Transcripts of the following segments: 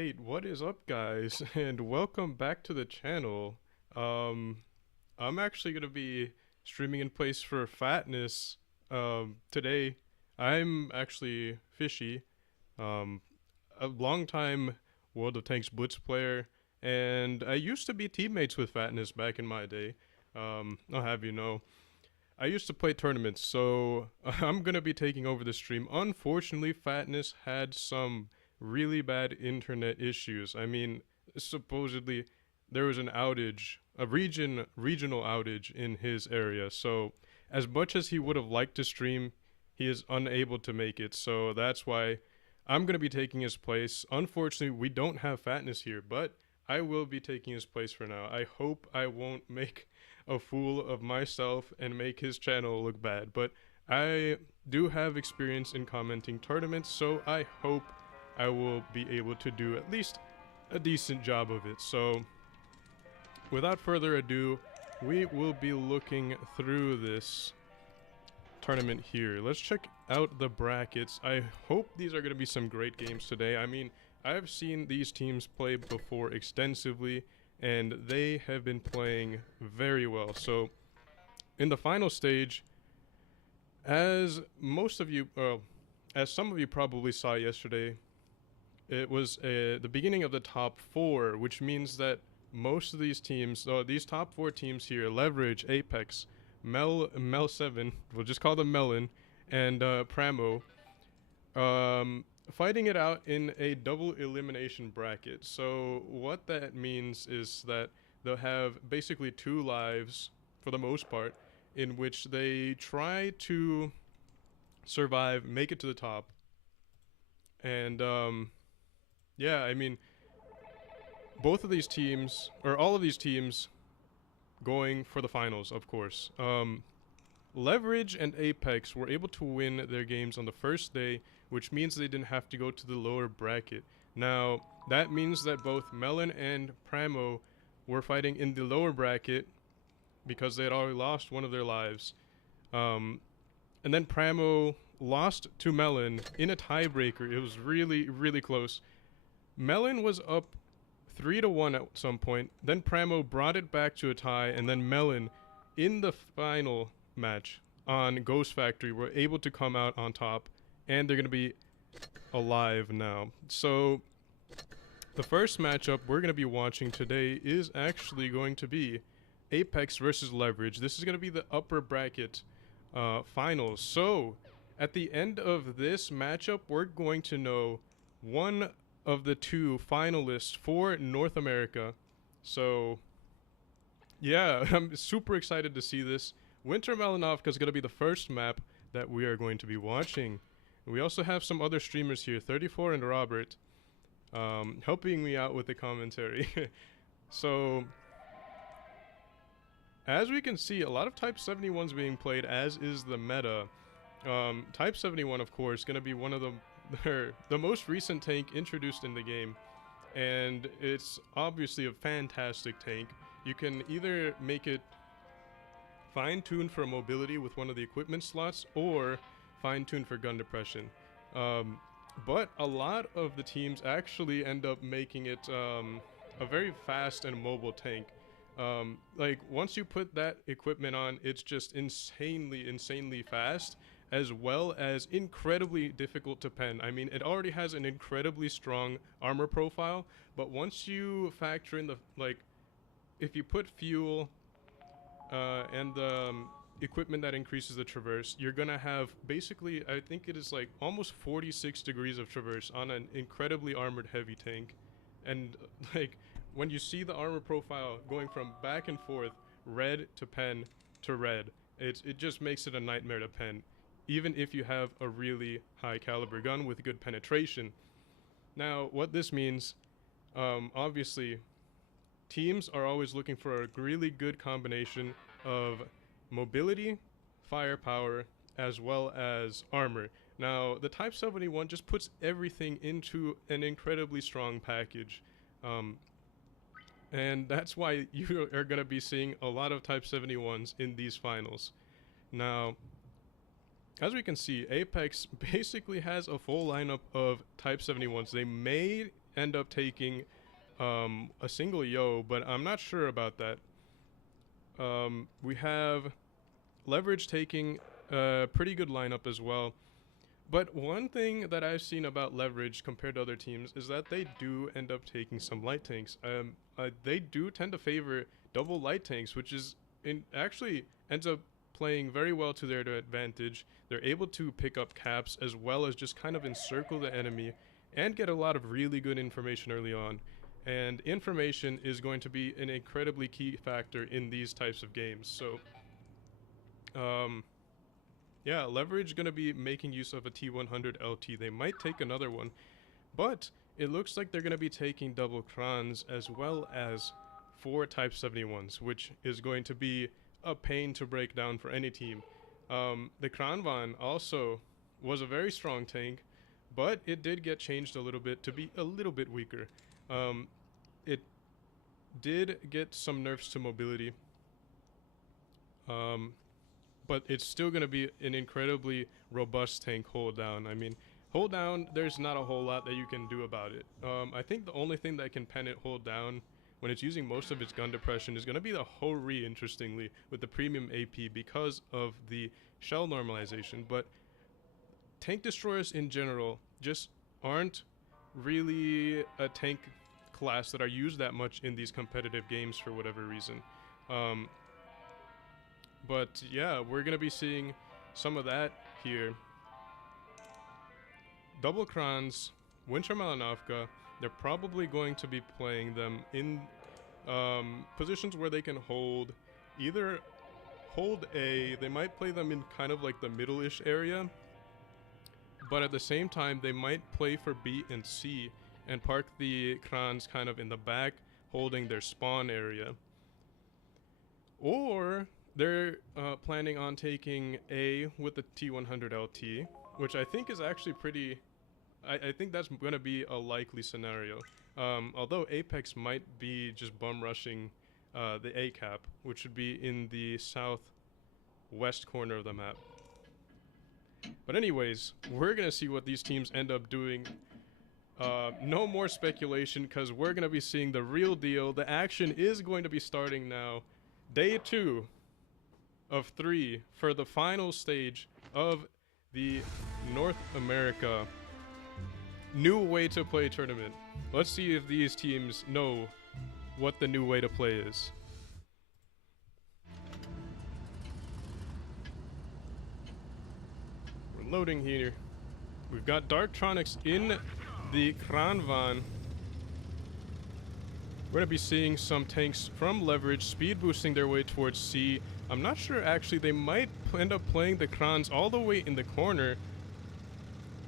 Alright, what is up guys and welcome back to the channel. I'm actually going to be streaming in place for Fatness today. I'm actually Fishy, um, a longtime World of Tanks Blitz player, and I used to be teammates with Fatness back in my day. I'll have you know. I used to play tournaments, so I'm gonna be taking over the stream. Unfortunately, Fatness had some really bad internet issues. I mean, supposedly there was an outage, a regional outage in his area. So, as much as he would have liked to stream, he is unable to make it. So that's why I'm gonna be taking his place. Unfortunately, we don't have Fatness here, but I will be taking his place for now. I hope I won't make a fool of myself and make his channel look bad, but I do have experience in commenting tournaments, so I hope I will be able to do at least a decent job of it. So without further ado, we will be looking through this tournament here. Let's check out the brackets. I hope these are going to be some great games today. I mean, I've seen these teams play before extensively, and they have been playing very well. So in the final stage, as some of you probably saw yesterday, it was the beginning of the top four, which means that most of these teams, these top four teams here, Leverage, Apex, Mel7, we'll just call them Melon, and Pramo, fighting it out in a double elimination bracket. So what that means is that they'll have basically two lives for the most part, in which they try to survive, make it to the top. And yeah, I mean, both of these teams, or all of these teams, going for the finals, of course. Leverage and Apex were able to win their games on the first day, which means they didn't have to go to the lower bracket. Now, that means that both Melon and Pramo were fighting in the lower bracket because they had already lost one of their lives. And then Pramo lost to Melon in a tiebreaker. It was really, really close. Melon was up 3-1 at some point. Then Pramo brought it back to a tie, and then Melon, in the final match on Ghost Factory, were able to come out on top, and they're going to be alive now. So the first matchup we're going to be watching today is actually going to be Apex versus Leverage. This is going to be the upper bracket finals. So at the end of this matchup, we're going to know one of the two finalists for North America. So yeah, I'm super excited to see this. Winter Melanovka is going to be the first map that we are going to be watching. We also have some other streamers here, 34 and Robert, helping me out with the commentary. So as we can see, a lot of Type 71s being played, as is the meta. Type 71, of course, going to be one of the most recent tank introduced in the game, and it's obviously a fantastic tank. You can either make it fine-tuned for mobility with one of the equipment slots, or fine-tuned for gun depression. But a lot of the teams actually end up making it a very fast and mobile tank. Like, once you put that equipment on, it's just insanely fast, as well as incredibly difficult to pen. I mean, it already has an incredibly strong armor profile, but once you factor in the, like, if you put fuel and the equipment that increases the traverse, you're gonna have basically, I think it is like almost 46 degrees of traverse on an incredibly armored heavy tank. And like, when you see the armor profile going from back and forth, red to pen to red, it just makes it a nightmare to pen, even if you have a really high caliber gun with good penetration. Now, what this means, obviously, teams are always looking for a really good combination of mobility, firepower, as well as armor. Now, the Type 71 just puts everything into an incredibly strong package. And that's why you are going to be seeing a lot of Type 71s in these finals. Now, as we can see, Apex basically has a full lineup of Type 71s. They may end up taking a single Yo, but I'm not sure about that. We have Leverage taking a pretty good lineup as well. But one thing that I've seen about Leverage compared to other teams is that they do end up taking some light tanks. They do tend to favor double light tanks, which is actually ends up playing very well to their advantage. They're able to pick up caps as well as just kind of encircle the enemy and get a lot of really good information early on. And information is going to be an incredibly key factor in these types of games. So, yeah, Leverage going to be making use of a T100 LT. They might take another one, but it looks like they're going to be taking double crons as well as 4 Type 71s, which is going to be a pain to break down for any team. The Kranvan also was a very strong tank, but it did get changed a little bit to be a little bit weaker. It did get some nerfs to mobility, but it's still going to be an incredibly robust tank hold down. I mean, hold down, there's not a whole lot that you can do about it. I think the only thing that can pen it hold down when it's using most of its gun depression is going to be the Hori, interestingly, with the premium AP because of the shell normalization. But tank destroyers in general just aren't really a tank class that are used that much in these competitive games for whatever reason. But yeah, we're going to be seeing some of that here. Double crons, Winter Malanovka, they're probably going to be playing them in positions where they can hold either hold A, they might play them in kind of like the middle-ish area, but at the same time they might play for B and C and park the crons kind of in the back holding their spawn area. Or they're planning on taking A with the T100 LT, which I think is actually pretty... I think that's going to be a likely scenario. Although Apex might be just bum rushing the A cap, which would be in the southwest corner of the map. But anyways, we're going to see what these teams end up doing. No more speculation, because we're going to be seeing the real deal. The action is going to be starting now. Day 2 of 3 for the final stage of the North America new way to play tournament. Let's see if these teams know what the new way to play is. We're loading here. We've got Darktronics in the Kranvan. We're going to be seeing some tanks from Leverage speed boosting their way towards C. I'm not sure, actually. They might end up playing the crons all the way in the corner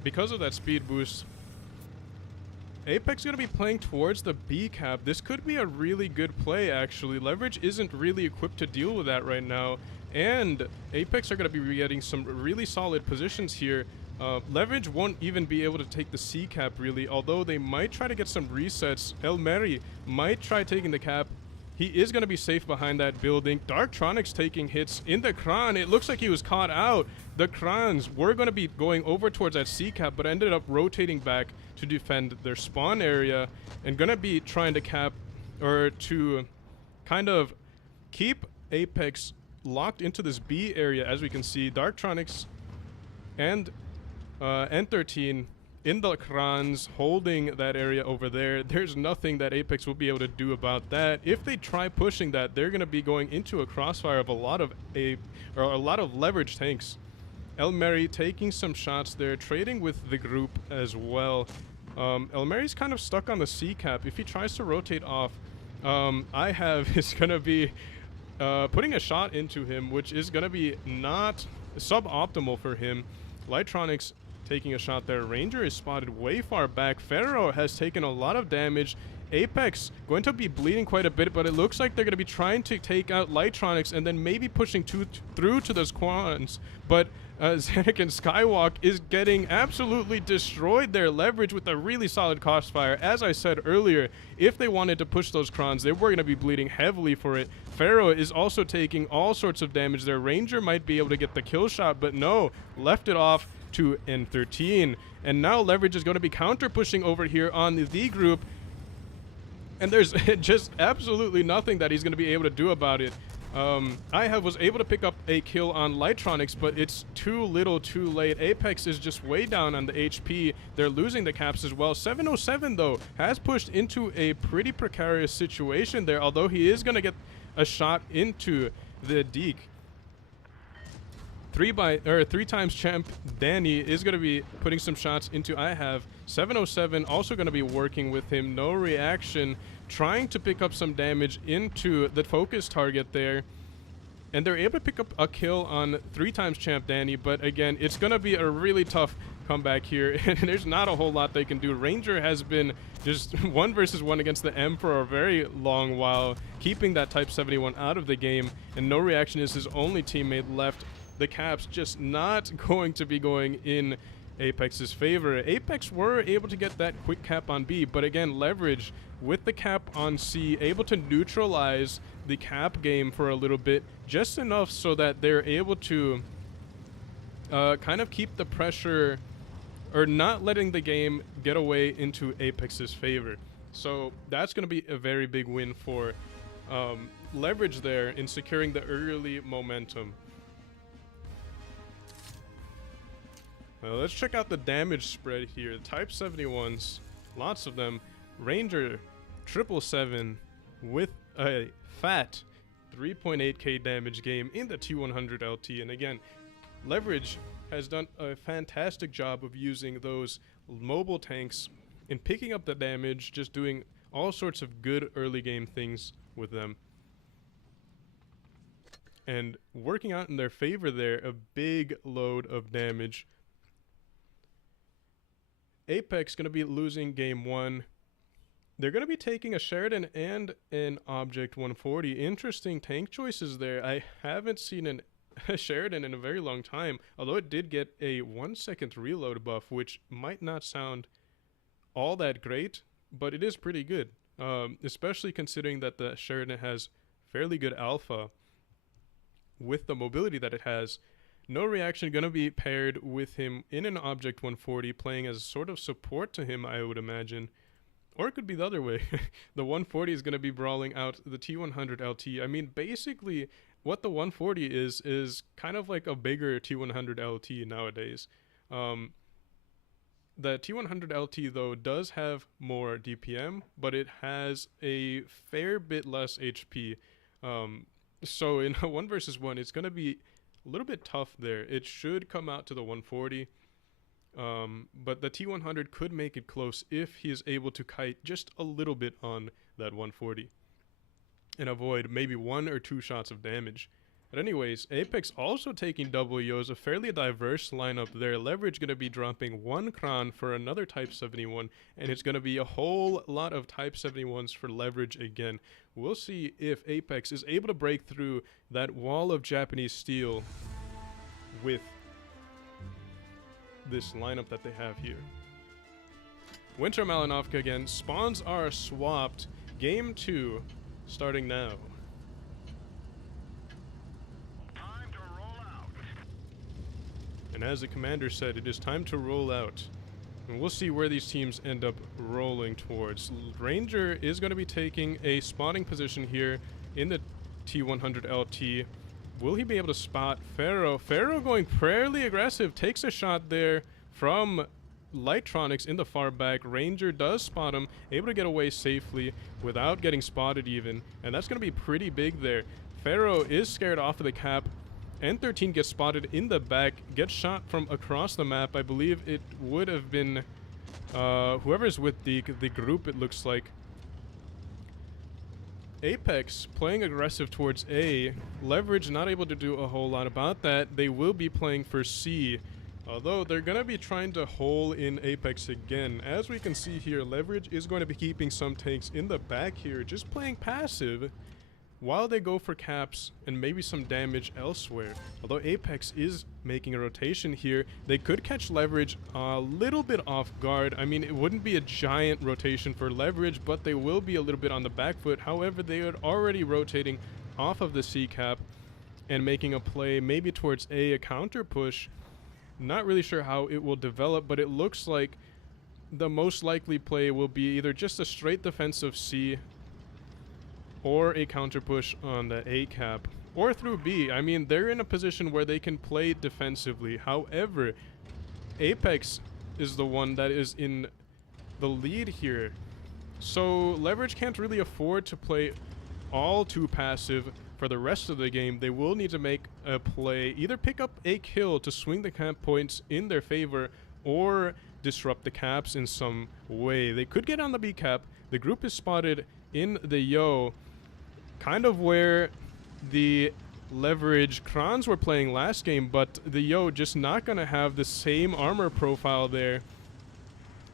because of that speed boost. Apex is going to be playing towards the B cap. This could be a really good play, actually. Leverage isn't really equipped to deal with that right now, and Apex are going to be getting some really solid positions here. Leverage won't even be able to take the C cap, really, although they might try to get some resets. El Meri might try taking the cap. He is going to be safe behind that building. Darktronics taking hits in the Kran. It looks like he was caught out. The Krans were going to be going over towards that C cap, but ended up rotating back to defend their spawn area and going to be trying to cap, or to kind of keep Apex locked into this B area. As we can see, Darktronics and N13 in the Krans holding that area over there. There's nothing that Apex will be able to do about that. If they try pushing that, they're going to be going into a crossfire of a lot of Leverage tanks. El Meri taking some shots there, trading with the group as well. El Meri's kind of stuck on the C cap. If he tries to rotate off, IHAV is going to be putting a shot into him, which is going to be not suboptimal for him. Lightronics taking a shot there. Ranger is spotted way far back. Pharaoh has taken a lot of damage. Apex going to be bleeding quite a bit, but it looks like they're going to be trying to take out Lightronics and then maybe pushing through to those Quans. But Zenek and Skywalk is getting absolutely destroyed there. Leverage with a really solid crossfire. As I said earlier, if they wanted to push those Krons, they were going to be bleeding heavily for it. Pharaoh is also taking all sorts of damage there. Ranger might be able to get the kill shot, but no, left it off. to N13. And now Leverage is going to be counter pushing over here on the group. And there's just absolutely nothing that he's going to be able to do about it. Was able to pick up a kill on Lightronics, but it's too little too late. Apex is just way down on the HP. They're losing the caps as well. 707, though, has pushed into a pretty precarious situation there, although he is going to get a shot into the Deke. Three times champ Danny is going to be putting some shots into I have. 707 also going to be working with him. No reaction, trying to pick up some damage into the focus target there. And they're able to pick up a kill on 3 times champ Danny, but again, it's going to be a really tough comeback here, and there's not a whole lot they can do. Ranger has been just 1 versus 1 against the M for a very long while, keeping that Type 71 out of the game, and No Reaction is his only teammate left. The caps just not going to be going in Apex's favor. Apex were able to get that quick cap on B, but again, Leverage with the cap on C, able to neutralize the cap game for a little bit, just enough so that they're able to kind of keep the pressure, or not letting the game get away into Apex's favor. So that's going to be a very big win for Leverage there in securing the early momentum. Let's check out the damage spread here. Type 71s, lots of them. Ranger 777 with a fat 3.8k damage game in the T100 LT. And again, Leverage has done a fantastic job of using those mobile tanks in picking up the damage, just doing all sorts of good early game things with them. And working out in their favor there, a big load of damage. Apex going to be losing game 1. They're going to be taking a Sheridan and an Object 140. Interesting tank choices there. I haven't seen a Sheridan in a very long time, although it did get a 1-second reload buff, which might not sound all that great, but it is pretty good, especially considering that the Sheridan has fairly good alpha with the mobility that it has. No Reaction going to be paired with him in an Object 140, playing as sort of support to him, I would imagine. Or it could be the other way. The 140 is going to be brawling out the T100 LT. I mean, basically, what the 140 is kind of like a bigger T100 LT nowadays. The T100 LT, though, does have more DPM, but it has a fair bit less HP. So in a 1 versus 1, it's going to be a little bit tough there. It should come out to the 140, but the T100 could make it close if he is able to kite just a little bit on that 140 and avoid maybe 1 or 2 shots of damage. But anyways, Apex also taking double Yos, a fairly diverse lineup there. Leverage going to be dropping 1 Kron for another Type 71, and it's going to be a whole lot of Type 71s for Leverage again. We'll see if Apex is able to break through that wall of Japanese steel with this lineup that they have here. Winter Malinovka again. Spawns are swapped. Game 2 starting now. And as the commander said, it is time to roll out. And we'll see where these teams end up rolling towards. Ranger is going to be taking a spotting position here in the T100 LT. Will he be able to spot Pharaoh? Pharaoh going fairly aggressive, takes a shot there from Lightronics in the far back. Ranger does spot him, able to get away safely without getting spotted even. And that's going to be pretty big there. Pharaoh is scared off of the cap. N13 gets spotted in the back, gets shot from across the map. I believe it would have been whoever's with the group, it looks like. Apex playing aggressive towards A. Leverage not able to do a whole lot about that. They will be playing for C, although they're going to be trying to hole in Apex again. As we can see here, Leverage is going to be keeping some tanks in the back here, just playing passive, while they go for caps and maybe some damage elsewhere. Although Apex is making a rotation here, they could catch Leverage a little bit off guard. I mean, it wouldn't be a giant rotation for Leverage, but they will be a little bit on the back foot. However, they are already rotating off of the C cap and making a play maybe towards A counter push. Not really sure how it will develop, but it looks like the most likely play will be either just a straight defensive C or a counter push on the A cap or through B. I mean, they're in a position where they can play defensively. However, Apex is the one that is in the lead here. So Leverage can't really afford to play all too passive for the rest of the game. They will need to make a play, either pick up a kill to swing the cap points in their favor or disrupt the caps in some way. They could get on the B cap. The group is spotted in the Yo, kind of where the Leverage Krans were playing last game, but the Yo just not going to have the same armor profile there.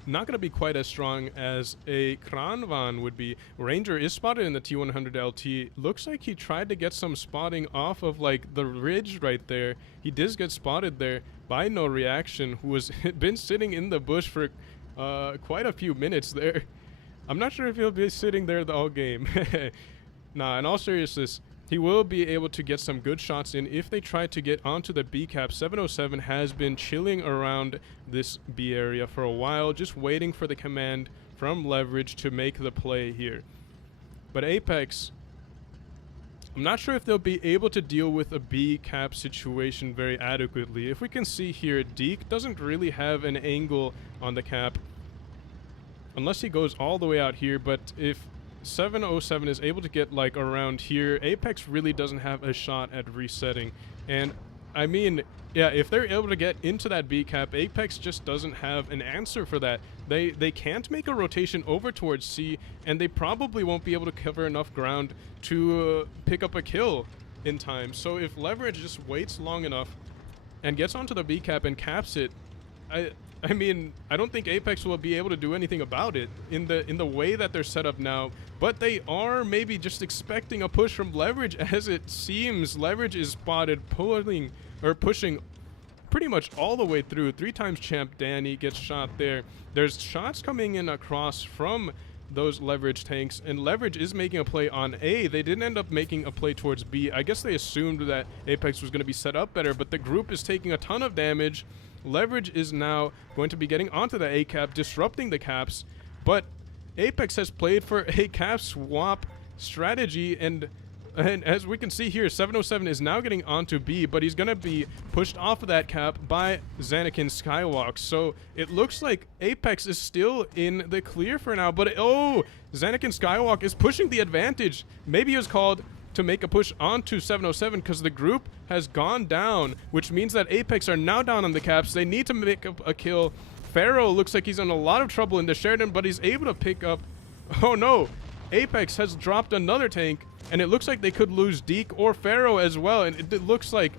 Not going to be quite as strong as a Kranvan would be. Ranger is spotted in the T100 LT. Looks like he tried to get some spotting off of like the ridge right there. He did get spotted there by No Reaction, who has been sitting in the bush for quite a few minutes there. I'm not sure if he'll be sitting there the whole game. Nah, in all seriousness, he will be able to get some good shots in if they try to get onto the B cap. 707 has been chilling around this B area for a while, just waiting for the command from Leverage to make the play here. But Apex, I'm not sure if they'll be able to deal with a B cap situation very adequately. If we can see here, Deke doesn't really have an angle on the cap unless he goes all the way out here, but if 707 is able to get like around here, Apex really doesn't have a shot at resetting. And I mean, yeah, if they're able to get into that B cap, Apex just doesn't have an answer for that. They can't make a rotation over towards C, and they probably won't be able to cover enough ground to pick up a kill in time. So if Leverage just waits long enough and gets onto the B cap and caps it, I mean, I don't think Apex will be able to do anything about it in the way that they're set up now. But they are maybe just expecting a push from Leverage, as it seems Leverage is spotted pushing pretty much all the way through. 3x champ Danny gets shot there. There's shots coming in across from those Leverage tanks, and Leverage is making a play on A. They didn't end up making a play towards B. I guess they assumed that Apex was going to be set up better, but the group is taking a ton of damage. Leverage is now going to be getting onto the A cap, disrupting the caps, but Apex has played for a cap swap strategy, and as we can see here, 707 is now getting onto B, but he's going to be pushed off of that cap by Zanakin Skywalk. So it looks like Apex is still in the clear for now, but oh, Zanakin Skywalk is pushing the advantage. Maybe he was called to make a push onto 707 because the group has gone down, which means that Apex are now down on the caps. They need to make up a kill. Pharaoh looks like he's in a lot of trouble in the Sheridan, but he's able to pick up... Oh no! Apex has dropped another tank, and it looks like they could lose Deke or Pharaoh as well, and it looks like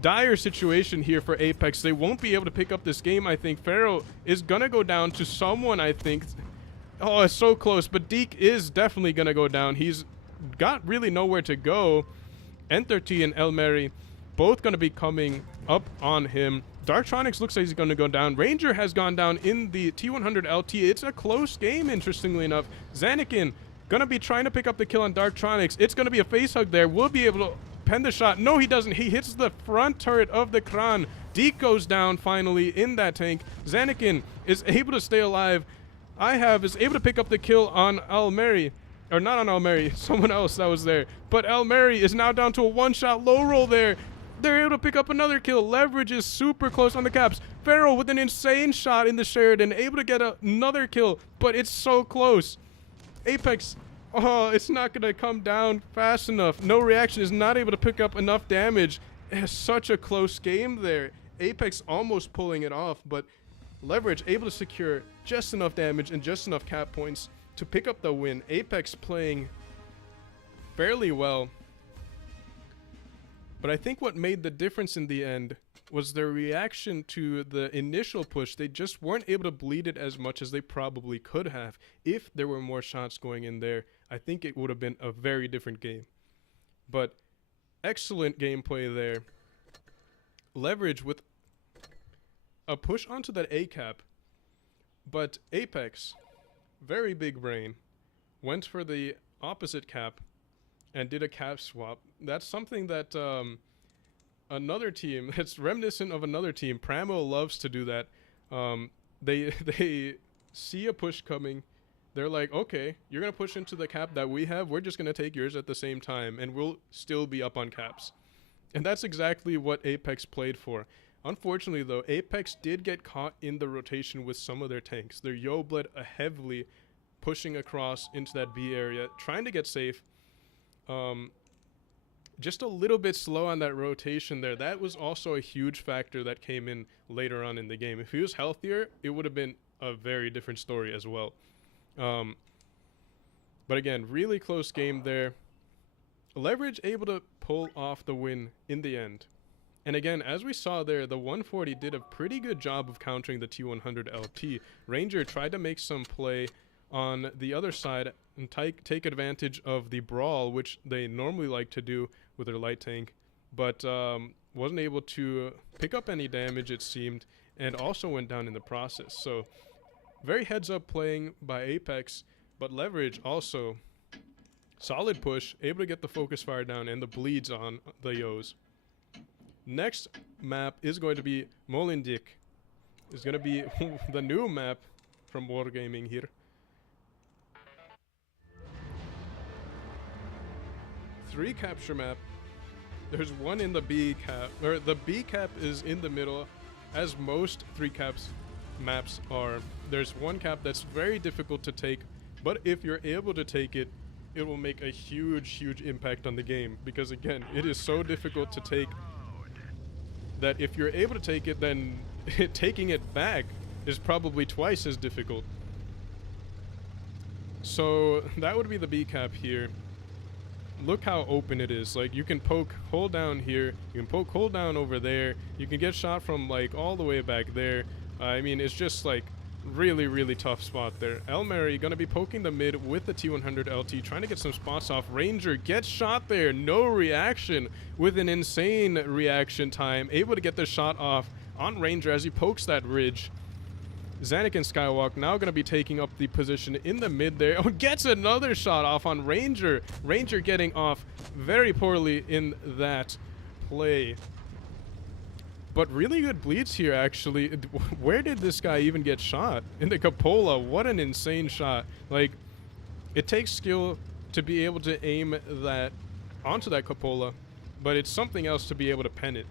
dire situation here for Apex. They won't be able to pick up this game, I think. Pharaoh is gonna go down to someone, I think. Oh, it's so close, but Deke is definitely gonna go down. He's got really nowhere to go. Enter-T and El Mary both going to be coming up on him. Darktronics looks like he's going to go down. Ranger has gone down in the T100 LT. It's a close game, interestingly enough. Zanakin going to be trying to pick up the kill on Darktronics. It's going to be a face hug there. Will be able to pen the shot. No, he doesn't. He hits the front turret of the Kran. Deke goes down finally in that tank. Zanakin is able to stay alive. is able to pick up the kill on Al Mary. Or not on Al Mary, someone else that was there. But Al Mary is now down to a one-shot low roll there. They're able to pick up another kill. Leverage is super close on the caps. Pharaoh with an insane shot in the Sheridan, able to get another kill, but it's so close. Apex, oh, it's not going to come down fast enough. No Reaction is not able to pick up enough damage. It's such a close game there. Apex almost pulling it off, but Leverage able to secure just enough damage and just enough cap points to pick up the win. Apex playing fairly well. But I think what made the difference in the end was their reaction to the initial push. They just weren't able to bleed it as much as they probably could have. If there were more shots going in there, I think it would have been a very different game. But excellent gameplay there. Leverage with a push onto that A cap. But Apex, very big brain, went for the opposite cap and did a cap swap. That's something that another team that's reminiscent of another team. Pramo loves to do that. They see a push coming. They're like, okay, you're going to push into the cap that we have. We're just going to take yours at the same time, and we'll still be up on caps. And that's exactly what Apex played for. Unfortunately, though, Apex did get caught in the rotation with some of their tanks. Their Yo bled heavily pushing across into that B area, trying to get safe. Just a little bit slow on that rotation there. That was also a huge factor that came in later on in the game. If he was healthier, it would have been a very different story as well. But again, really close game there. Leverage able to pull off the win in the end. And again, as we saw there, the 140 did a pretty good job of countering the T100 LT. Ranger tried to make some play on the other side and take advantage of the brawl, which they normally like to do with their light tank, but wasn't able to pick up any damage, it seemed, and also went down in the process. So very heads up playing by Apex, but Leverage also solid push, able to get the focus fire down and the bleeds on the Yos. Next map is going to be Molendik. It's going to be the new map from Wargaming here. 3 capture map. There's one in the B cap, or the B cap is in the middle, as most 3 caps maps are. There's one cap that's very difficult to take, but if you're able to take it, it will make a huge impact on the game, because again, it is so difficult to take that if you're able to take it, then taking it back is probably twice as difficult. So that would be the B cap here. Look how open it is. Like, you can poke, hold down here, you can poke, hold down over there, you can get shot from like all the way back there. I mean, it's just like really tough spot there. El Mary gonna be poking the mid with the T100 LT, trying to get some spots off. Ranger gets shot there, no reaction, with an insane reaction time, able to get the shot off on Ranger as he pokes that ridge. Zanuck and Skywalk now going to be taking up the position in the mid there. Oh, gets another shot off on Ranger. Ranger getting off very poorly in that play. But really good bleeds here, actually. Where did this guy even get shot? In the cupola. What an insane shot. Like, it takes skill to be able to aim that onto that cupola, but it's something else to be able to pen it.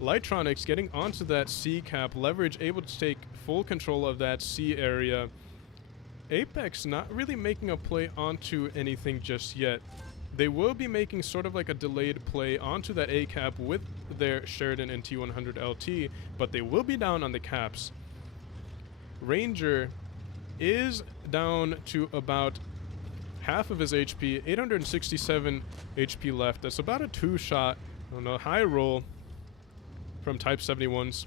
Lightronics getting onto that C cap. Leverage able to take full control of that C area. Apex not really making a play onto anything just yet. They will be making sort of like a delayed play onto that A cap with their Sheridan and T100 LT, but they will be down on the caps. Ranger is down to about half of his HP, 867 HP left. That's about a 2-shot on a high roll from Type 71s.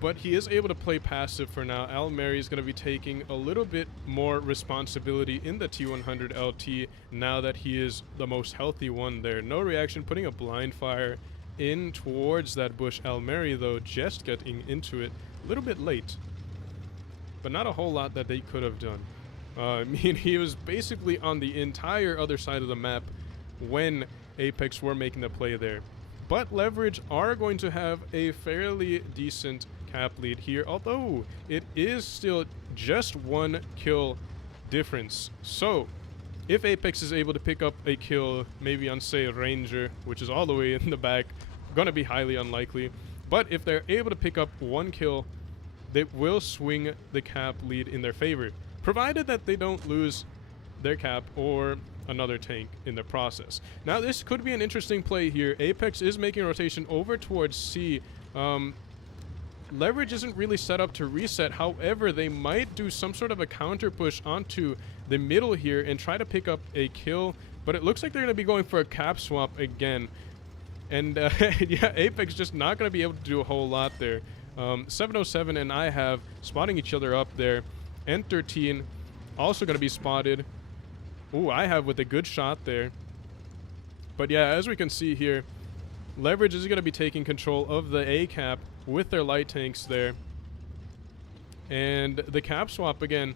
But he is able to play passive for now. Al Mary is going to be taking a little bit more responsibility in the T100 LT now that he is the most healthy one there. No reaction, putting a blind fire in towards that bush. Al Mary, though, just getting into it a little bit late. But not a whole lot that they could have done. I mean, he was basically on the entire other side of the map when Apex were making the play there. But Leverage are going to have a fairly decent cap lead here, although it is still just 1 kill difference. So if Apex is able to pick up a kill, maybe on, say, Ranger, which is all the way in the back, gonna be highly unlikely. But if they're able to pick up 1 kill, they will swing the cap lead in their favor, provided that they don't lose their cap or another tank in the process. Now this could be an interesting play here. Apex is making a rotation over towards C. Leverage isn't really set up to reset. However, they might do some sort of a counter push onto the middle here and try to pick up a kill, but it looks like they're going to be going for a cap swap again. And yeah, Apex just not going to be able to do a whole lot there. 707 and I have spotting each other up there. N13 also going to be spotted. Ooh, I have with a good shot there. But yeah, as we can see here, Leverage is going to be taking control of the A cap with their light tanks there. And the cap swap again,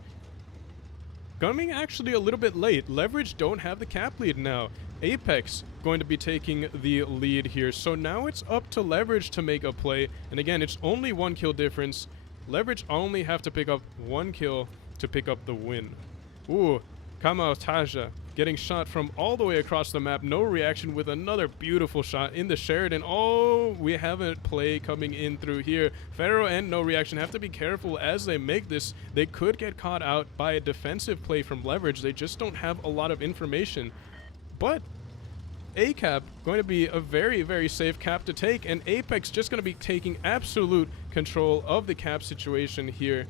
coming actually a little bit late. Leverage don't have the cap lead now. Apex going to be taking the lead here. So now it's up to Leverage to make a play. And again, it's only 1 kill difference. Leverage only have to pick up 1 kill to pick up the win. Ooh, Kamao Taja getting shot from all the way across the map. No reaction with another beautiful shot in the Sheridan. Oh, we have a play coming in through here. Pharaoh and No Reaction have to be careful as they make this. They could get caught out by a defensive play from Leverage. They just don't have a lot of information. But A cap going to be a very, very safe cap to take, and Apex just going to be taking absolute control of the cap situation here.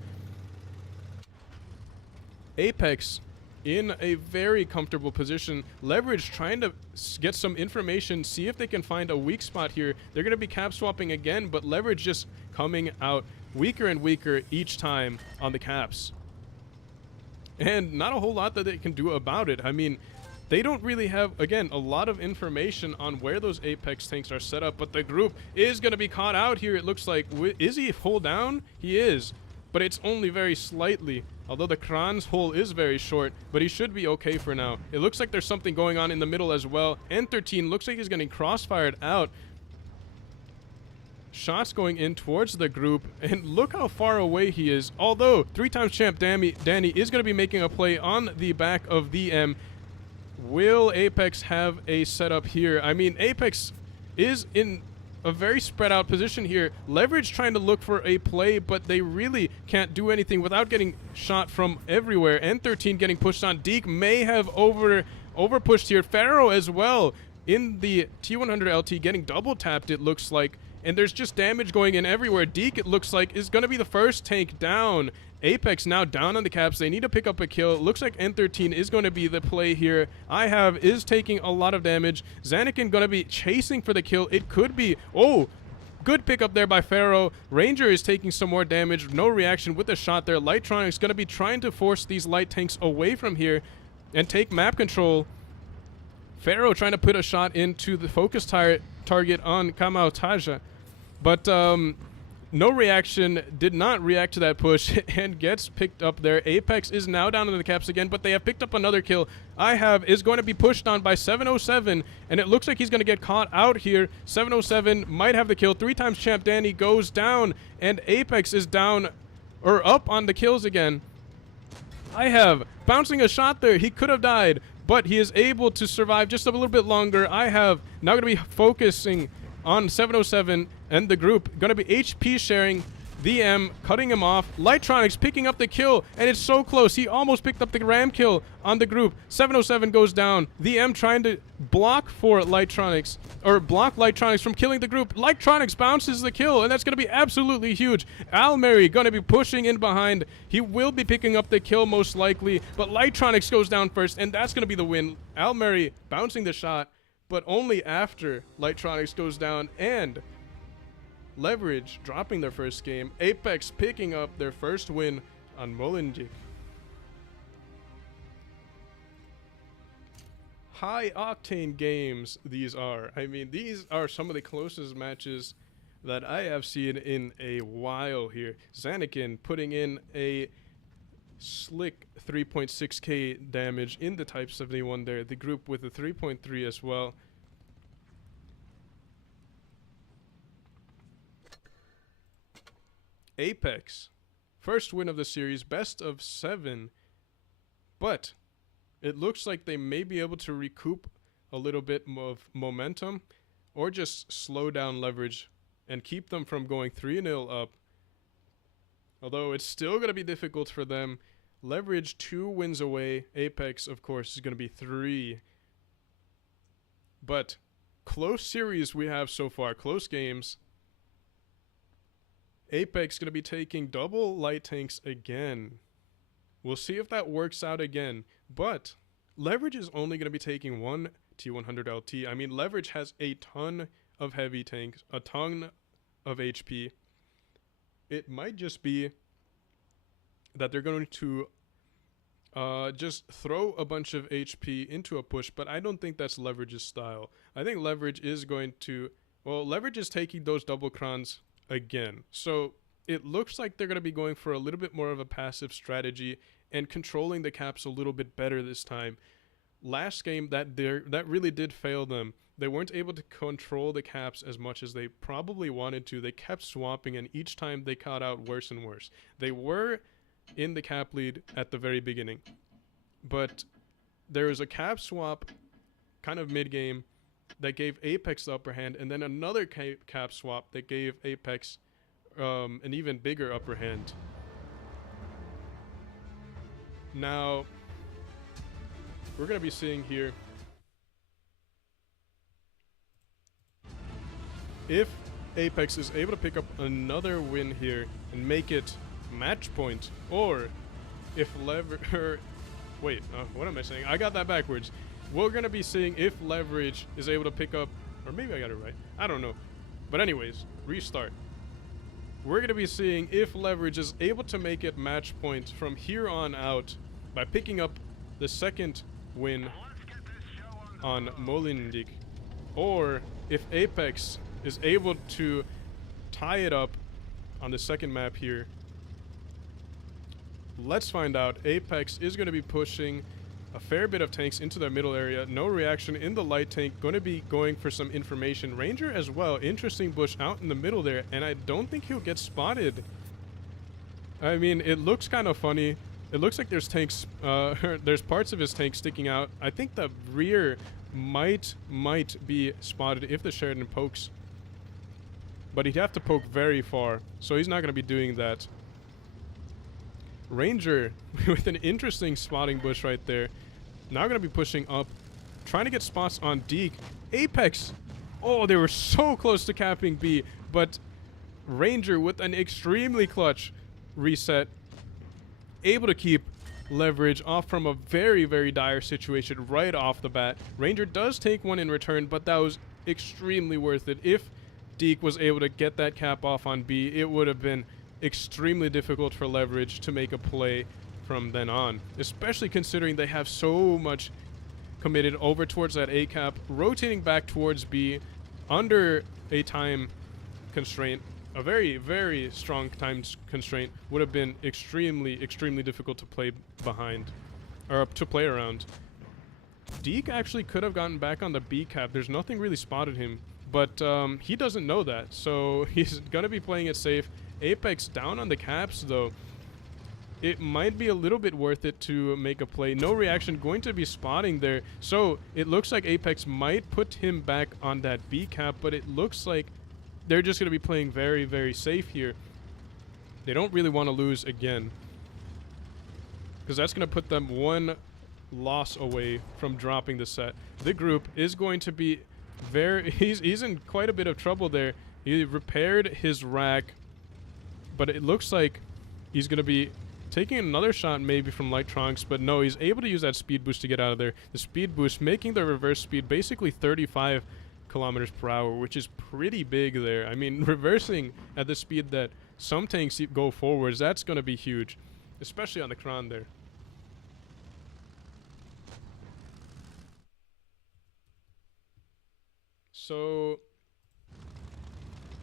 Apex in a very comfortable position. Leverage trying to get some information, see if they can find a weak spot here. They're going to be cap swapping again, but Leverage just coming out weaker and weaker each time on the caps. And not a whole lot that they can do about it. I mean, they don't really have, again, a lot of information on where those Apex tanks are set up, but the group is going to be caught out here, it looks like. Is he hull down? He is, but it's only very slightly. Although the Kran's hole is very short, but he should be okay for now. It looks like there's something going on in the middle as well. N13 looks like he's getting crossfired out. Shots going in towards the group, and look how far away he is. Although 3x champ Danny is going to be making a play on the back of the M. Will Apex have a setup here? I mean, Apex is in a very spread out position here. Leverage trying to look for a play, but they really can't do anything without getting shot from everywhere. N13 getting pushed on. Deke may have over pushed here. Pharaoh as well in the T100 LT getting double tapped, it looks like. And there's just damage going in everywhere. Deke, it looks like, is going to be the first tank down. Apex now down on the caps. They need to pick up a kill. It looks like N13 is going to be the play here. is taking a lot of damage. Zanakin going to be chasing for the kill. It could be... Oh, good pickup there by Pharaoh. Ranger is taking some more damage. No reaction with the shot there. Lightronics going to be trying to force these light tanks away from here and take map control. Pharaoh trying to put a shot into the focus target on Kamao Taja. But No Reaction did not react to that push and gets picked up there. Apex is now down in the caps again, but they have picked up another kill. Is going to be pushed on by 707, and it looks like he's going to get caught out here. 707 might have the kill. 3x champ Danny goes down, and Apex is down, or up on the kills again. Bouncing a shot there. He could have died, but he is able to survive just a little bit longer. Now going to be focusing on 707 and the group. Going to be HP sharing the M, cutting him off. Lightronics picking up the kill, and it's so close. He almost picked up the ram kill on the group. 707 goes down. The M trying to block for Lightronics, or block Lightronics from killing the group. Lightronics bounces the kill, and that's going to be absolutely huge. Almeri going to be pushing in behind. He will be picking up the kill most likely, but Lightronics goes down first, and that's going to be the win. Almeri bouncing the shot, but only after Lightronics goes down, and Leverage dropping their first game. Apex picking up their first win on Molenbeek. High octane games these are. I mean, these are some of the closest matches that I have seen in a while here. Zanakin putting in a slick 3.6k damage in the Type 71 there. The group with a 3.3 as well. Apex, first win of the series, best of 7, but it looks like they may be able to recoup a little bit of momentum or just slow down Leverage and keep them from going 3-0 up. Although it's still going to be difficult for them. Leverage 2 wins away. Apex, of course, is going to be 3. But close series we have so far, close games. Apex going to be taking double light tanks again. We'll see if that works out again. But Leverage is only going to be taking 1 T100 LT. I mean, Leverage has a ton of heavy tanks, a ton of HP. It might just be that they're going to just throw a bunch of HP into a push, but I don't think that's Leverage's style. I think Leverage is going to... Well, Leverage is taking those double crons again. So it looks like they're going to be going for a little bit more of a passive strategy and controlling the caps a little bit better this time. last game that really did fail them. They weren't able to control the caps as much as they probably wanted to. They kept swapping, and each time they caught out worse and worse. They were in the cap lead at the very beginning, but there was a cap swap kind of mid-game that gave Apex the upper hand, and then another cap swap that gave Apex an even bigger upper hand. Now, we're going to be seeing here if Apex is able to pick up another win here and make it match point, or if wait, what am I saying? I got that backwards. We're going to be seeing if Leverage is able to pick up, or maybe I got it right. I don't know. But anyways, restart. We're going to be seeing if Leverage is able to make it match point from here on out by picking up the second win on Molenbeek, or if Apex is able to tie it up on the second map here. Let's find out. Apex is going to be pushing a fair bit of tanks into the middle area. No reaction in the light tank. Going to be going for some information. Ranger as well. Interesting bush out in the middle there, and I don't think he'll get spotted. I mean, it looks kind of funny. It looks like there's tanks, there's parts of his tank sticking out. I think the rear might be spotted if the Sheridan pokes, but he'd have to poke very far, so he's not going to be doing that. Ranger with an interesting spotting bush right there. Now going to be pushing up, trying to get spots on Deke. Apex, oh, they were so close to capping B, but Ranger with an extremely clutch reset, able to keep Leverage off from a very, very dire situation right off the bat. Ranger does take one in return, but that was extremely worth it. If Deke was able to get that cap off on B, it would have been extremely difficult for Leverage to make a play from then on, especially considering they have so much committed over towards that A cap, rotating back towards B under a time constraint. A very, very strong time constraint would have been extremely difficult to play behind, or to play around. Deke actually could have gotten back on the B cap. There's nothing really spotted him, but he doesn't know that, so he's gonna be playing it safe. Apex down on the caps though. It might be a little bit worth it to make a play. No reaction, going to be spotting there. So it looks like Apex might put him back on that B cap, but it looks like they're just going to be playing very, very safe here. They don't really want to lose again, because that's going to put them one loss away from dropping the set. The group is going to be he's in quite a bit of trouble there. He repaired his rack, but it looks like he's going to be taking another shot maybe from Lightronics, but no, he's able to use that speed boost to get out of there. The speed boost making the reverse speed basically 35 kilometers per hour, which is pretty big there. I mean, reversing at the speed that some tanks go forwards, that's going to be huge, especially on the Kron there. So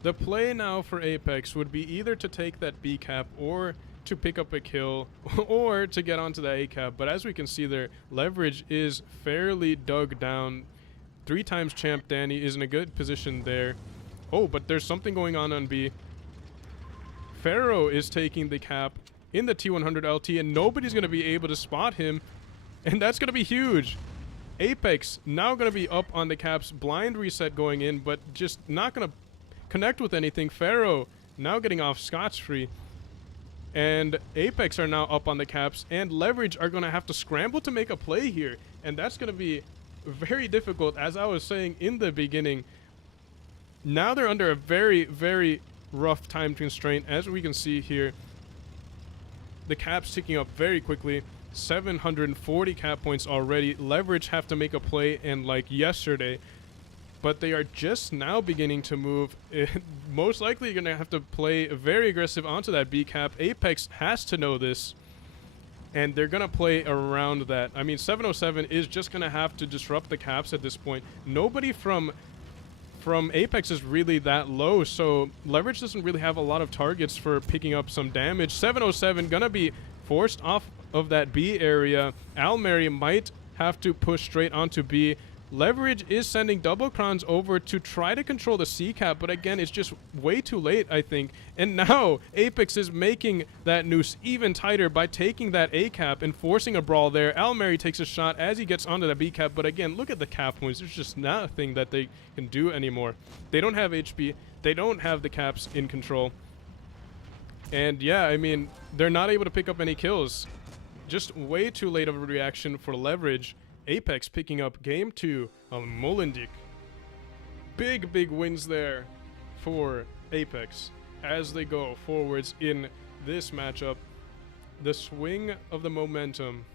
the play now for Apex would be either to take that B cap or to pick up a kill or to get onto the A cap. But as we can see there, Leverage is fairly dug down. 3 times champ Danny is in a good position there. Oh, but there's something going on B. Pharaoh is taking the cap in the T100 LT, and nobody's going to be able to spot him, and that's going to be huge. Apex now going to be up on the caps, blind reset going in, but just not going to connect with anything. Pharaoh now getting off scotch-free, and Apex are now up on the caps, and Leverage are going to have to scramble to make a play here, and that's going to be very difficult. As I was saying in the beginning, now they're under a very, very rough time constraint. As we can see here, the caps ticking up very quickly. 740 cap points already. Leverage have to make a play, and like yesterday, but they are just now beginning to move. Most likely you're going to have to play very aggressive onto that B cap. Apex has to know this, and they're going to play around that. I mean, 707 is just going to have to disrupt the caps at this point. Nobody from Apex is really that low, so Leverage doesn't really have a lot of targets for picking up some damage. 707 going to be forced off of that B area. Almeri might have to push straight onto B. Leverage is sending double crons over to try to control the C cap, but again, it's just way too late, I think. And now Apex is making that noose even tighter by taking that A cap and forcing a brawl there. Almeri takes a shot as he gets onto the B cap, but again, look at the cap points. There's just nothing that they can do anymore. They don't have HP. They don't have the caps in control. And yeah, I mean, they're not able to pick up any kills. Just way too late of a reaction for Leverage. Apex picking up game 2 of Molenbeek. Big wins there for Apex as they go forwards in this matchup. The swing of the momentum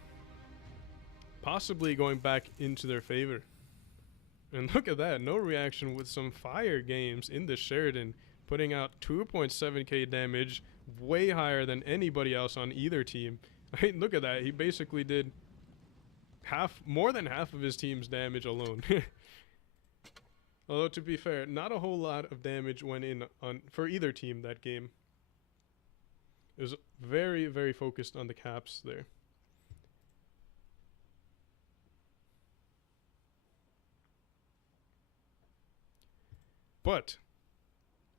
possibly going back into their favor. And look at that, no reaction with some fire games in the Sheridan, putting out 2.7k damage, way higher than anybody else on either team. I mean, look at that, he basically did more than half of his team's damage alone. Although to be fair, not a whole lot of damage went in for either team that game. It was very focused on the caps there. But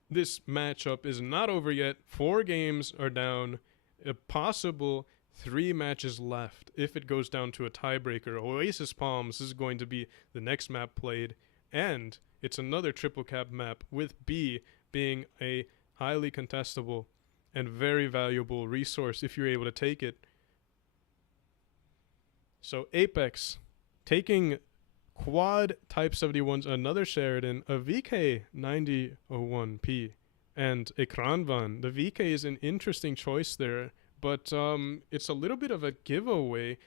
this matchup is not over yet. 4 games are down. A possible 3 matches left if it goes down to a tiebreaker. Oasis Palms is going to be the next map played, and it's another triple cap map with B being a highly contestable and very valuable resource if you're able to take it. So Apex taking quad Type 71s, another Sheridan, a VK9001P, and a Kranvan. The VK is an interesting choice there, but it's a little bit of a giveaway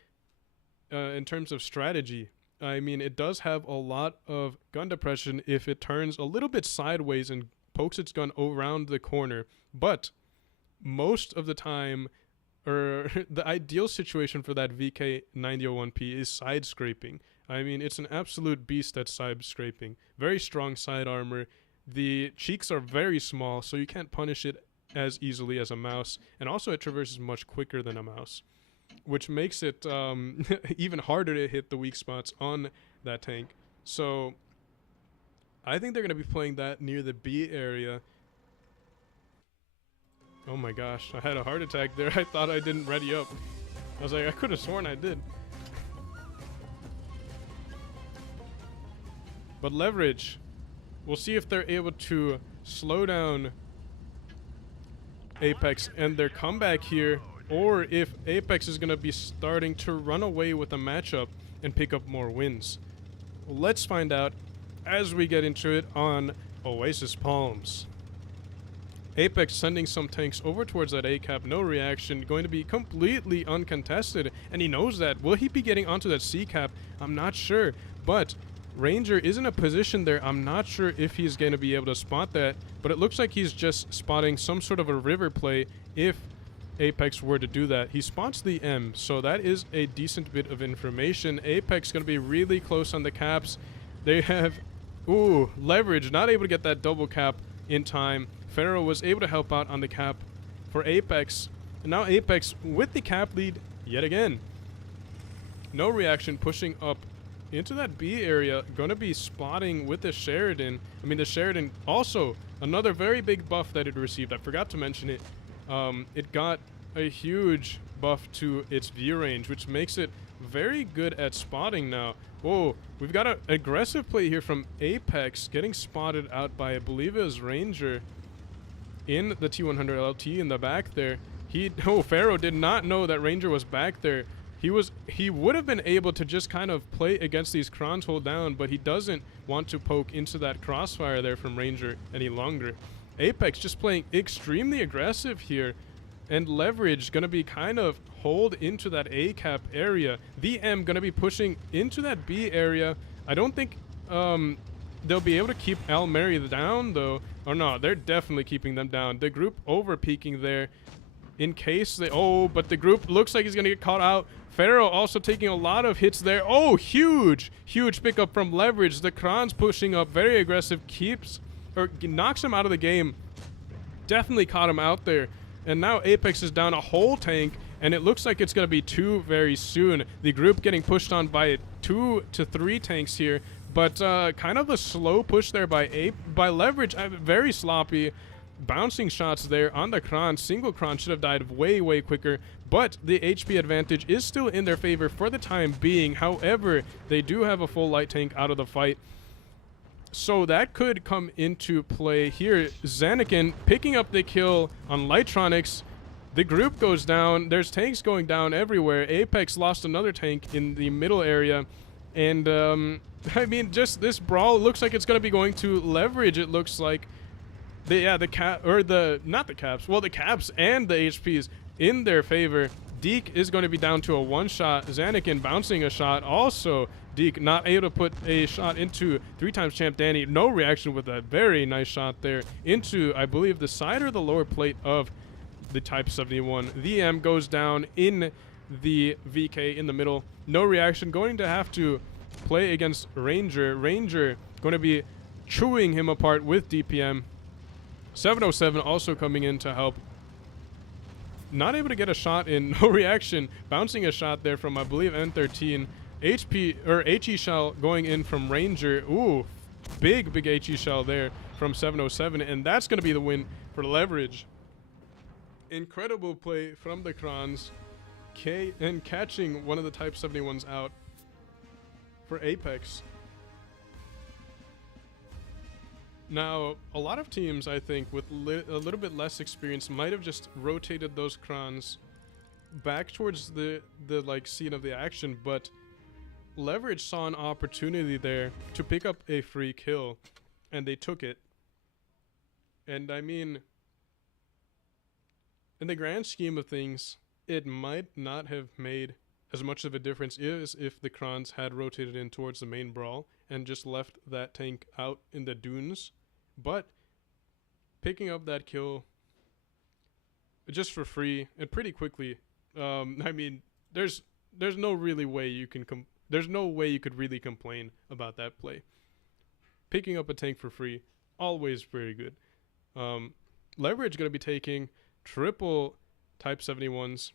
in terms of strategy. I mean, it does have a lot of gun depression if it turns a little bit sideways and pokes its gun around the corner, but most of the time, or the ideal situation for that VK9001P is side scraping. I mean, it's an absolute beast at side scraping. Very strong side armor. The cheeks are very small, so you can't punish it as easily as a mouse, and also it traverses much quicker than a mouse, which makes it even harder to hit the weak spots on that tank. So I think they're going to be playing that near the B area. Oh my gosh, I had a heart attack there. I thought I didn't ready up. I was like, I could have sworn I did. But Leverage, we'll see if they're able to slow down Apex and their comeback here, or if Apex is going to be starting to run away with the matchup and pick up more wins. Let's find out as we get into it on Oasis Palms. Apex sending some tanks over towards that A-cap, no reaction, going to be completely uncontested, and he knows that. Will he be getting onto that C-cap? I'm not sure, but Ranger is in a position there. I'm not sure if he's going to be able to spot that, but it looks like he's just spotting some sort of a river play if Apex were to do that. He spots the M, so that is a decent bit of information. Apex going to be really close on the caps. They have, Leverage not able to get that double cap in time. Pharaoh was able to help out on the cap for Apex. And now Apex with the cap lead yet again. No reaction, pushing up into that B area, going to be spotting with the Sheridan. I mean, the Sheridan also another very big buff that it received. I forgot to mention it. It got a huge buff to its view range, which makes it very good at spotting now. Whoa, we've got an aggressive play here from Apex, getting spotted out by, I believe it was Ranger in the T100 LT in the back there. Pharaoh did not know that Ranger was back there. He would have been able to just kind of play against these crons hold down, but he doesn't want to poke into that crossfire there from Ranger any longer. Apex just playing extremely aggressive here, and Leverage gonna be kind of hold into that A-cap area. The M gonna be pushing into that B area. I don't think they'll be able to keep Almeri down though. Or no, they're definitely keeping them down. The group over peaking there in case they, but the group looks like he's gonna get caught out. Pharaoh also taking a lot of hits there. Oh, huge pickup from Leverage. The Kron's pushing up, very aggressive, knocks him out of the game. Definitely caught him out there. And now Apex is down a whole tank. and it looks like it's going to be 2 very soon. The group getting pushed on by 2 to 3 tanks here, but kind of a slow push there by Leverage. Very sloppy. Bouncing shots there on the Kron. Single Kron should have died way quicker, but the HP advantage is still in their favor for the time being. However, they do have a full light tank out of the fight, so that could come into play here. Zanakin picking up the kill on Lightronics. The group goes down. There's tanks going down everywhere. Apex lost another tank in the middle area, and I mean, just this brawl looks like it's going to be going to Leverage. It looks like the caps and the HPs in their favor. Deke is going to be down to a 1-shot. Zanakin bouncing a shot. Also, Deke not able to put a shot into 3x champ Danny. No reaction with a very nice shot there into, I believe, the side or the lower plate of the Type 71. The M goes down in the VK in the middle. No reaction. Going to have to play against Ranger. Ranger going to be chewing him apart with DPM. 707 also coming in to help. Not able to get a shot in. No reaction. Bouncing a shot there from, I believe, N13. HE shell going in from Ranger. Ooh, big HE shell there from 707, and that's going to be the win for Leverage. Incredible play from the Krons, and catching one of the Type 71s out for Apex. Now, a lot of teams, I think, with a little bit less experience might have just rotated those Krons back towards the like scene of the action, but Leverage saw an opportunity there to pick up a free kill, and they took it. And I mean, in the grand scheme of things, it might not have made as much of a difference as if the Krons had rotated in towards the main brawl and just left that tank out in the dunes. But picking up that kill just for free and pretty quickly, I mean, there's no really way you can there's no way you could really complain about that play. Picking up a tank for free, always very good. Leverage going to be taking triple Type 71s,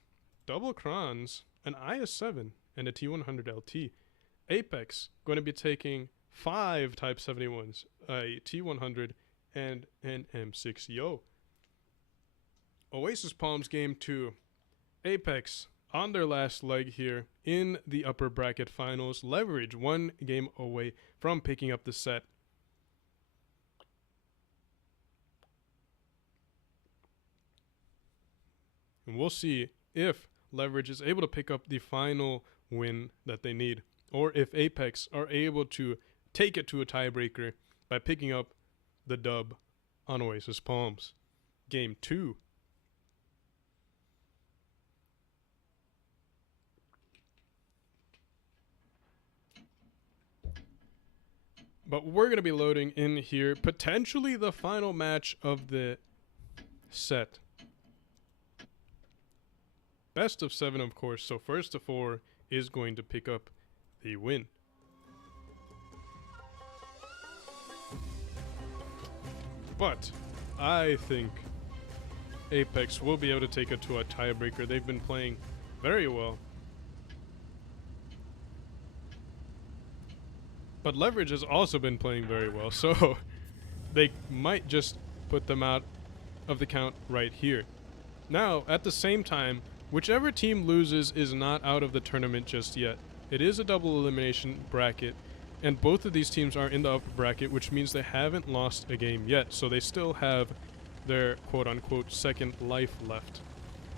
double Krons, an IS-7, and a T100 LT. Apex going to be taking 5 Type 71s, a T100, and an M6 Oasis Palms Game 2. Apex on their last leg here in the upper bracket finals. Leverage 1 game away from picking up the set. And we'll see if Leverage is able to pick up the final win that they need, or if Apex are able to take it to a tiebreaker by picking up the dub on Oasis Palms. Game 2. But we're going to be loading in here potentially the final match of the set. Best of 7, of course, so first to 4 is going to pick up the win. But I think Apex will be able to take it to a tiebreaker. They've been playing very well. But Leverage has also been playing very well, so they might just put them out of the count right here. Now, at the same time, whichever team loses is not out of the tournament just yet. It is a double elimination bracket, and both of these teams are in the upper bracket, which means they haven't lost a game yet, so they still have their quote-unquote second life left.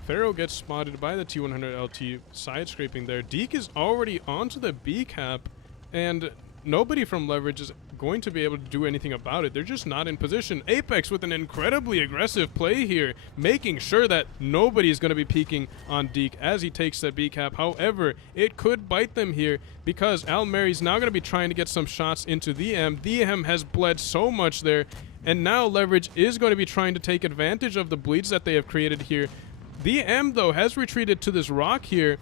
Pharaoh gets spotted by the T100 LT, side-scraping there. Deke is already onto the B cap, and nobody from Leverage is going to be able to do anything about it. They're just not in position. Apex with an incredibly aggressive play here, making sure that nobody is going to be peeking on Deke as he takes that B cap. However, it could bite them here because Al Mary's now going to be trying to get some shots into the M. The M has bled so much there, and now Leverage is going to be trying to take advantage of the bleeds that they have created here. The M, though, has retreated to this rock here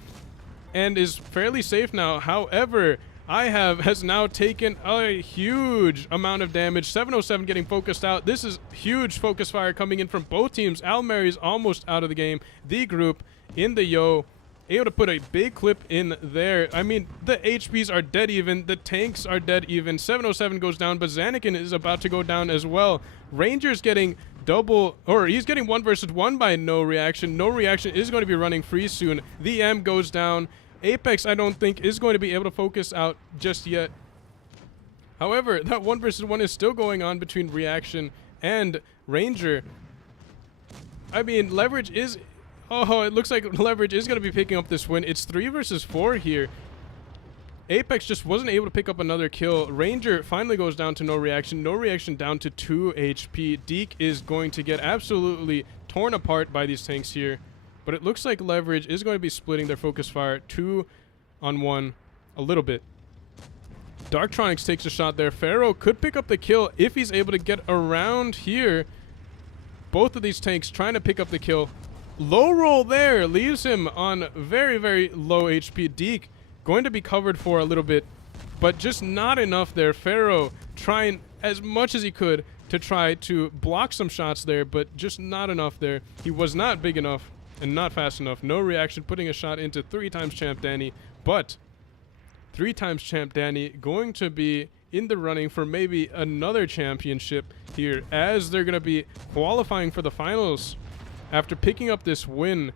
and is fairly safe now. However, has now taken a huge amount of damage. 707 getting focused out. This is huge focus fire coming in from both teams. Almary's almost out of the game. The group in the Yo, able to put a big clip in there. I mean, the HPs are dead even. The tanks are dead even. 707 goes down, but Zanakin is about to go down as well. Ranger's getting double, or he's getting 1 versus 1 by No Reaction. No Reaction is going to be running free soon. The M goes down. Apex, I don't think, is going to be able to focus out just yet. However, that 1 versus 1 is still going on between Reaction and Ranger. I mean, Leverage is... Oh, it looks like Leverage is going to be picking up this win. It's 3 versus 4 here. Apex just wasn't able to pick up another kill. Ranger finally goes down to No Reaction. No Reaction down to 2 HP. Deke is going to get absolutely torn apart by these tanks here. But it looks like Leverage is going to be splitting their focus fire 2 on 1 a little bit. Darktronics takes a shot there. Pharaoh could pick up the kill if he's able to get around here. Both of these tanks trying to pick up the kill. Low roll there leaves him on very, very low HP. Deke going to be covered for a little bit, but just not enough there. Pharaoh trying as much as he could to try to block some shots there, but just not enough there. He was not big enough and not fast enough. No Reaction putting a shot into 3 times champ Danny, but 3 times champ Danny going to be in the running for maybe another championship here, as they're going to be qualifying for the finals after picking up this win.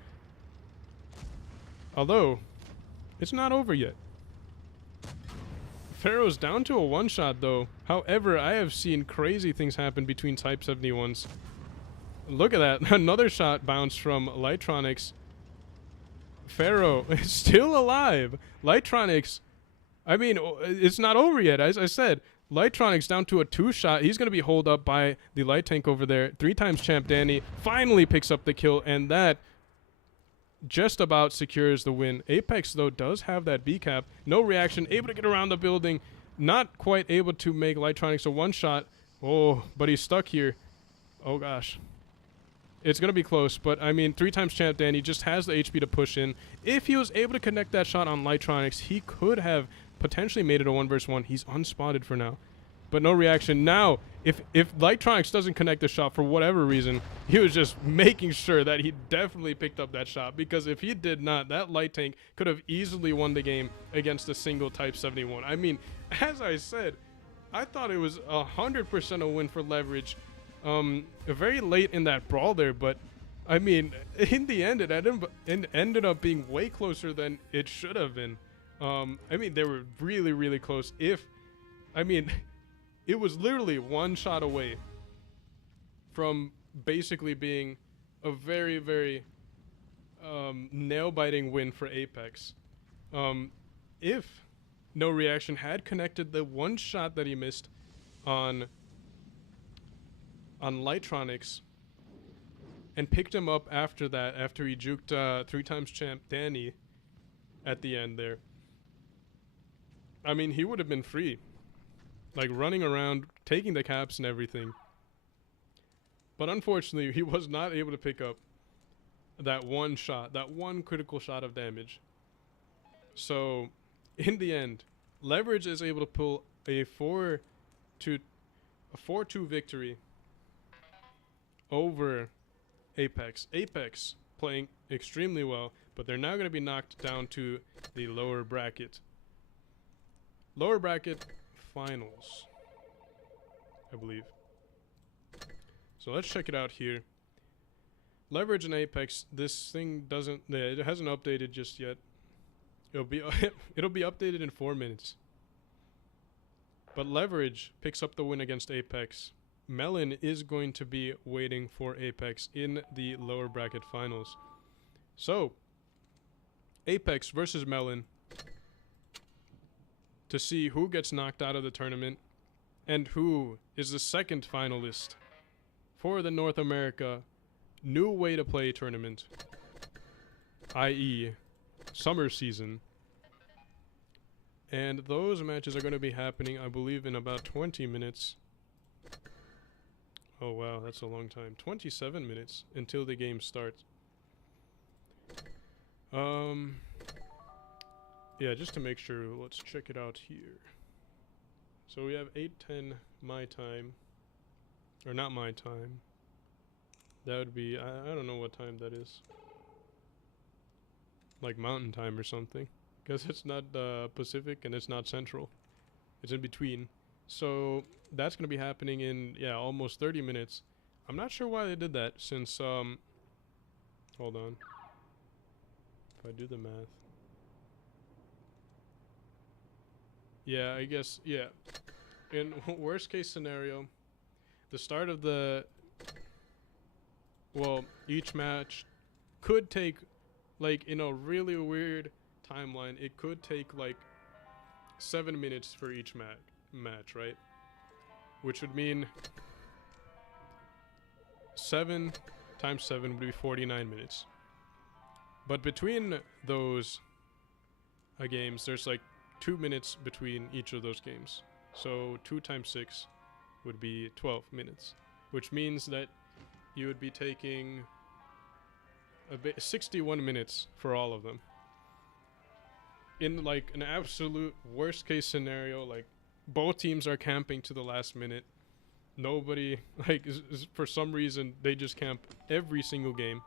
Although, it's not over yet. Pharaoh's down to a 1-shot though. However, I have seen crazy things happen between Type 71s. Look at that. Another shot bounced from Lightronics. Pharaoh is still alive. Lightronics, I mean, it's not over yet. As I said, Lightronics down to a 2-shot. He's going to be holed up by the light tank over there. 3 times champ Danny finally picks up the kill, and that just about secures the win. Apex, though, does have that B cap. No Reaction, able to get around the building. Not quite able to make Lightronics a 1-shot. Oh, but he's stuck here. Oh, gosh. It's going to be close, but, I mean, 3 times champ Danny just has the HP to push in. If he was able to connect that shot on Lightronics, he could have potentially made it a 1 versus 1. He's unspotted for now. But No Reaction. Now, if Lightronics doesn't connect the shot for whatever reason, he was just making sure that he definitely picked up that shot, because if he did not, that light tank could have easily won the game against a single Type 71. I mean, as I said, I thought it was 100% a win for Leverage very late in that brawl there, but I mean, in the end, it ended up being way closer than it should have been. I mean, they were really, really close. I mean, it was literally 1 shot away from basically being a very, very nail-biting win for Apex. If No Reaction had connected the 1 shot that he missed on Lightronics and picked him up after that, after he juked 3 times champ Danny at the end there, I mean, he would have been free, like running around, taking the caps and everything. But unfortunately, he was not able to pick up that 1 shot, that 1 critical shot of damage. So, in the end, Leverage is able to pull a 4-2 victory over Apex. Apex playing extremely well, but they're now going to be knocked down to the lower bracket. Lower bracket finals, I believe. So let's check it out here. Leverage and Apex, this thing it hasn't updated just yet. It'll be updated in 4 minutes. But Leverage picks up the win against Apex. Melon is going to be waiting for Apex in the lower bracket finals. So, Apex versus Melon to see who gets knocked out of the tournament and who is the 2nd finalist for the North America New Way to Play tournament, i.e. summer season. And those matches are going to be happening, I believe, in about 20 minutes. Oh wow, that's a long time. 27 minutes until the game starts. Yeah, just to make sure, let's check it out here. So we have 8:10 my time, or not my time. That would be, I don't know what time that is. Like mountain time or something. Because it's not Pacific and it's not Central. It's in between. So that's going to be happening in, yeah, almost 30 minutes. I'm not sure why they did that since, hold on. If I do the math. Yeah, I guess, yeah. In worst case scenario, the start of the, well, each match could take, like, in a really weird timeline, it could take like 7 minutes for each match, right? Which would mean 7 times 7 would be 49 minutes. But between those games, there's like 2 minutes between each of those games. So 2 times 6 would be 12 minutes, which means that you would be taking 61 minutes for all of them. In like an absolute worst case scenario, like both teams are camping to the last minute. Nobody, like, for some reason, they just camp every single game.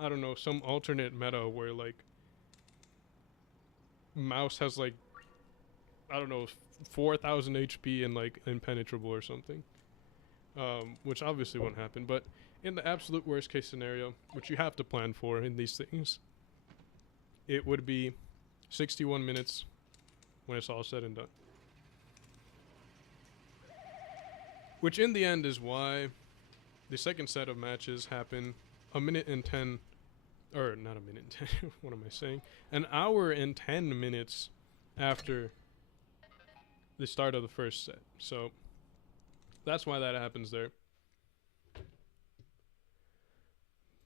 I don't know, some alternate meta where like Mouse has like, I don't know, 4,000 HP and like impenetrable or something. Which obviously won't happen, but in the absolute worst case scenario, which you have to plan for in these things, it would be 61 minutes when it's all said and done. Which in the end is why the second set of matches happen a minute and 10, or not a minute and 10, what am I saying? An hour and 10 minutes after the start of the first set. So that's why that happens there.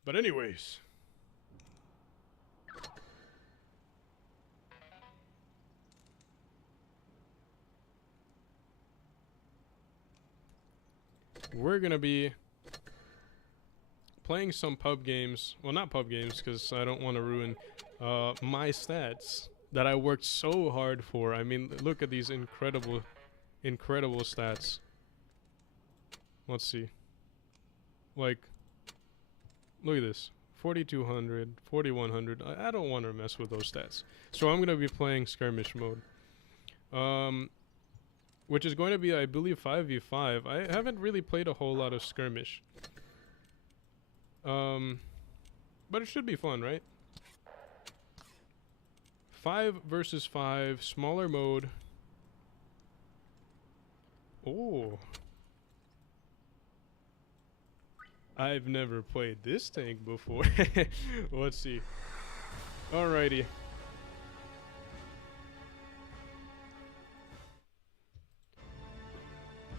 But anyways, we're gonna be playing some pub games. Well, not pub games, because I don't want to ruin my stats that I worked so hard for. I mean, look at these incredible stats. Let's see. Like, look at this. 4,200, 4,100. I don't want to mess with those stats. So I'm going to be playing skirmish mode. Which is going to be, I believe, 5v5. I haven't really played a whole lot of skirmish. But it should be fun, right? 5 versus 5, smaller mode. Oh. I've never played this tank before. Let's see. Alrighty.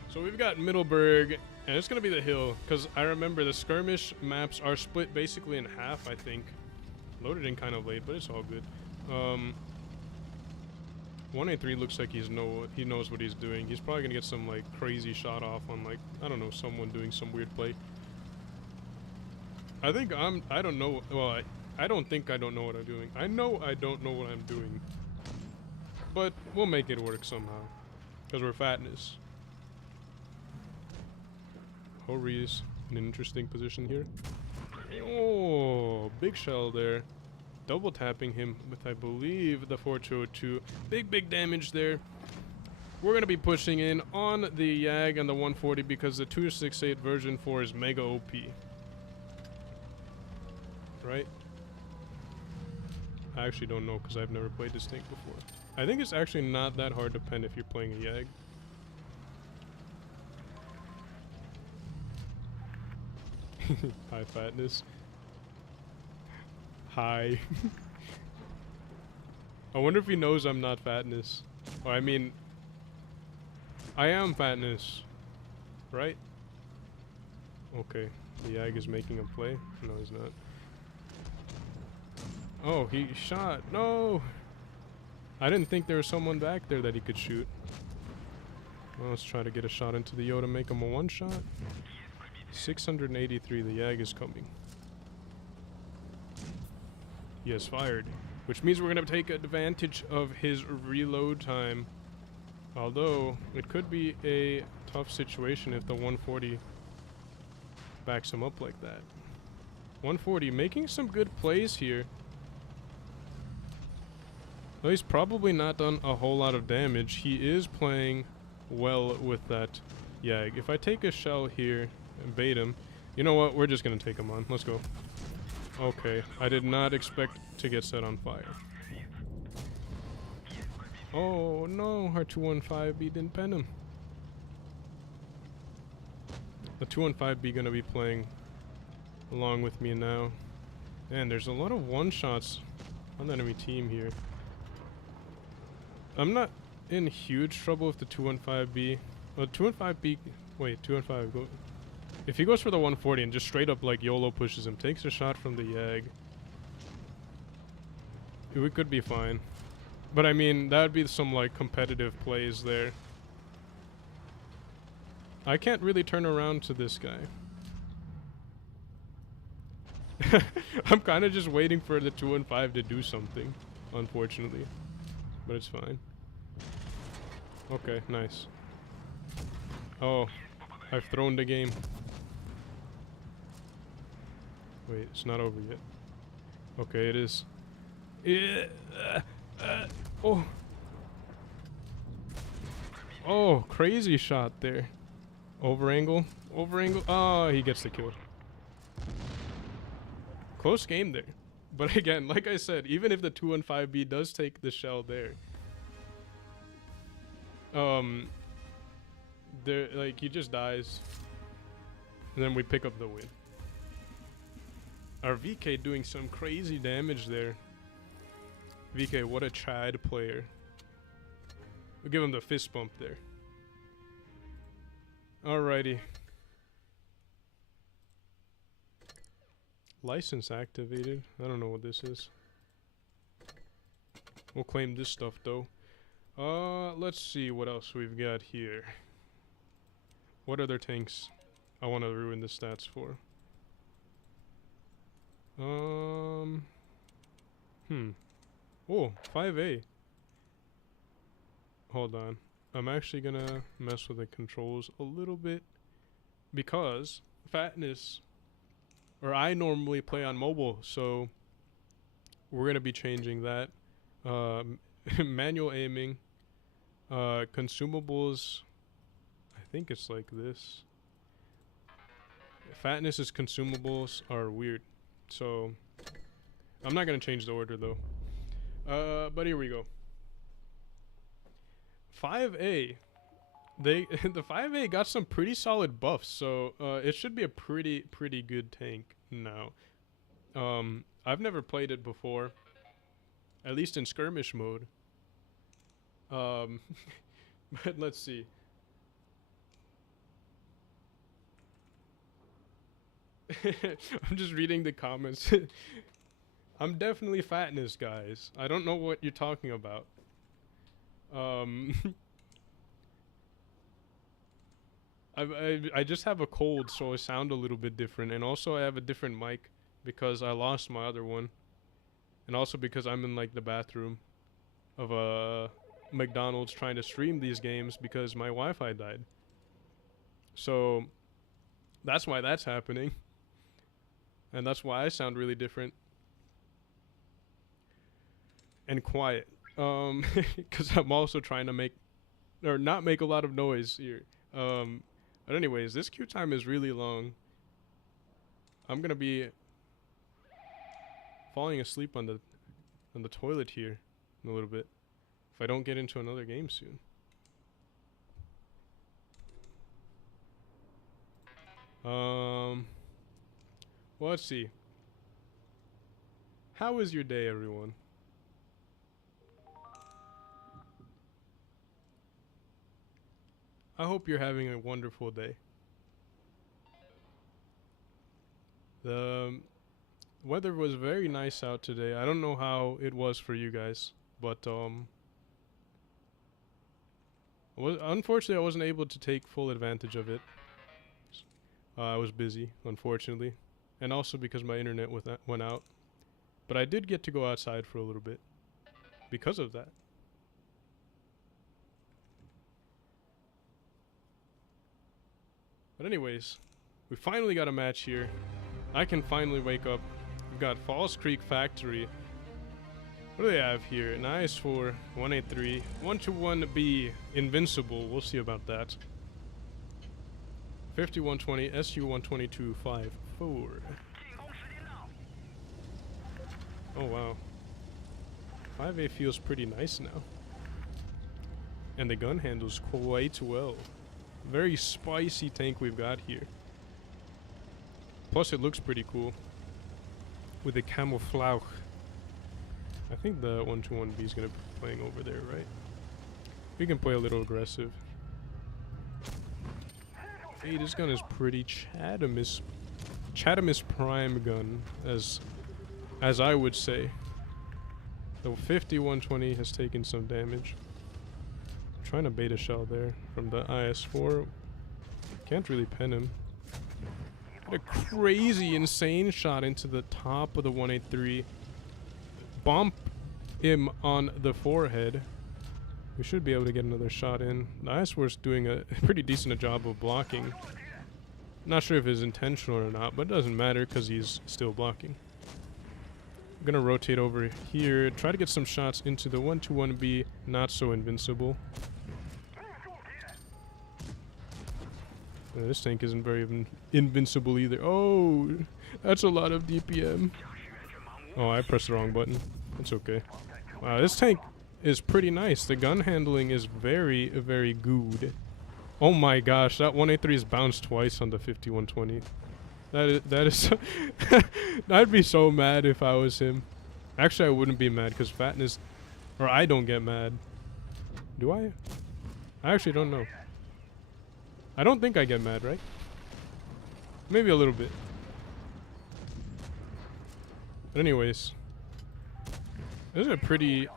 So we've got Middleburg, and it's going to be the hill, because I remember the skirmish maps are split basically in half, I think. Loaded in kind of late, but it's all good. 183 looks like he knows what he's doing. He's probably going to get some, like, crazy shot off on, like, I don't know, someone doing some weird play. I think I don't know, well, I don't think I don't know what I'm doing. I know I don't know what I'm doing. But we'll make it work somehow, because we're fatness. Hori's in an interesting position here. Oh, big shell there. Double tapping him with, I believe, the 402. Big damage there. We're going to be pushing in on the Yag and the 140 because the 268 version 4 is mega OP. Right? I actually don't know because I've never played this tank before. I think it's actually not that hard to pen if you're playing a Yag. Hi, fatness. Hi. I wonder if he knows I'm not fatness. Or I mean, I am fatness, right? Okay, the Yag is making a play. No, he's not. Oh, he shot. No! I didn't think there was someone back there that he could shoot. Well, let's try to get a shot into the Yoda, make him a one shot. 683, the Yag is coming. He has fired. which means we're going to take advantage of his reload time. Although, it could be a tough situation if the 140 backs him up like that. 140 making some good plays here. Though he's probably not done a whole lot of damage. He is playing well with that Yag. If I take a shell here and bait him, you know what? We're just going to take him on. Let's go. Okay, I did not expect to get set on fire. Oh no, our 215B didn't pen him. The 215B gonna be playing along with me now. Man, there's a lot of one-shots on the enemy team here. I'm not in huge trouble with the 215B. Well, 215B... Wait, 215... Go. If he goes for the 140 and just straight up like YOLO pushes him, takes a shot from the Yag, we could be fine. But I mean, that would be some like competitive plays there. I can't really turn around to this guy. I'm kind of just waiting for the 2 and 5 to do something, unfortunately. But it's fine. Okay, nice. Oh, I've thrown the game. Wait, it's not over yet. Okay, it is. Oh. Oh, crazy shot there. Over angle. Over angle. Oh, he gets the kill. Close game there. But again, like I said, even if the 2 and 5B does take the shell there, there, like, he just dies. And then we pick up the win. Our VK doing some crazy damage there. VK, what a Chad player. We'll give him the fist bump there. Alrighty. License activated. I don't know what this is. We'll claim this stuff though. Let's see what else we've got here. What other tanks I want to ruin the stats for? Oh, 5A. Hold on. I'm actually gonna mess with the controls a little bit because Fatness, or I normally play on mobile, so we're gonna be changing that. Manual aiming, consumables, I think it's like this. Fatness's consumables are weird, so I'm not gonna change the order though. But here we go. 5A, the 5A got some pretty solid buffs, so it should be a pretty good tank now. I've never played it before, at least in skirmish mode. But let's see. I'm just reading the comments. I'm definitely Fatness, guys. I don't know what you're talking about. I just have a cold, so I sound a little bit different, and also I have a different mic because I lost my other one, and also because I'm in like the bathroom of a McDonald's trying to stream these games because my Wi-Fi died. So that's why that's happening, and that's why I sound really different and quiet. Because I'm also trying to make, or not make a lot of noise here. But anyways, this queue time is really long. I'm gonna be falling asleep on the toilet here in a little bit if I don't get into another game soon. Well, let's see. How was your day, everyone? I hope you're having a wonderful day. The weather was very nice out today. I don't know how it was for you guys, but unfortunately I wasn't able to take full advantage of it. I was busy, unfortunately, and also because my internet went out. But I did get to go outside for a little bit because of that. But anyways, we finally got a match here. I can finally wake up. We've got Falls Creek Factory. What do they have here? An IS-4, 183, 121B, Invincible. We'll see about that. 5120, SU-122, 5-4. Oh wow. 5A feels pretty nice now. And the gun handles quite well. Very spicy tank we've got here. Plus it looks pretty cool. With the camouflage. I think the 121B is going to be playing over there, right? We can play a little aggressive. Hey, this gun is pretty Chatamis prime gun, as I would say. The 5120 has taken some damage. I'm trying to bait a shell there from the IS-4. Can't really pen him. Got a crazy, insane shot into the top of the 183. Bump him on the forehead. We should be able to get another shot in. The IS-4's doing a pretty decent job of blocking. Not sure if it's intentional or not, but it doesn't matter because he's still blocking. I'm gonna rotate over here, try to get some shots into the 121B, not so invincible. This tank isn't very invincible either. Oh, that's a lot of DPM. Oh, I pressed the wrong button. It's okay. Wow, this tank is pretty nice. The gun handling is very, very good. Oh my gosh, that 183 is bounced twice on the 5120. That is I'd be so mad if I was him. Actually, I wouldn't be mad because Fatness, or I don't get mad. Do I? I actually don't know. I don't think I get mad, right? Maybe a little bit. But anyways, this is a pretty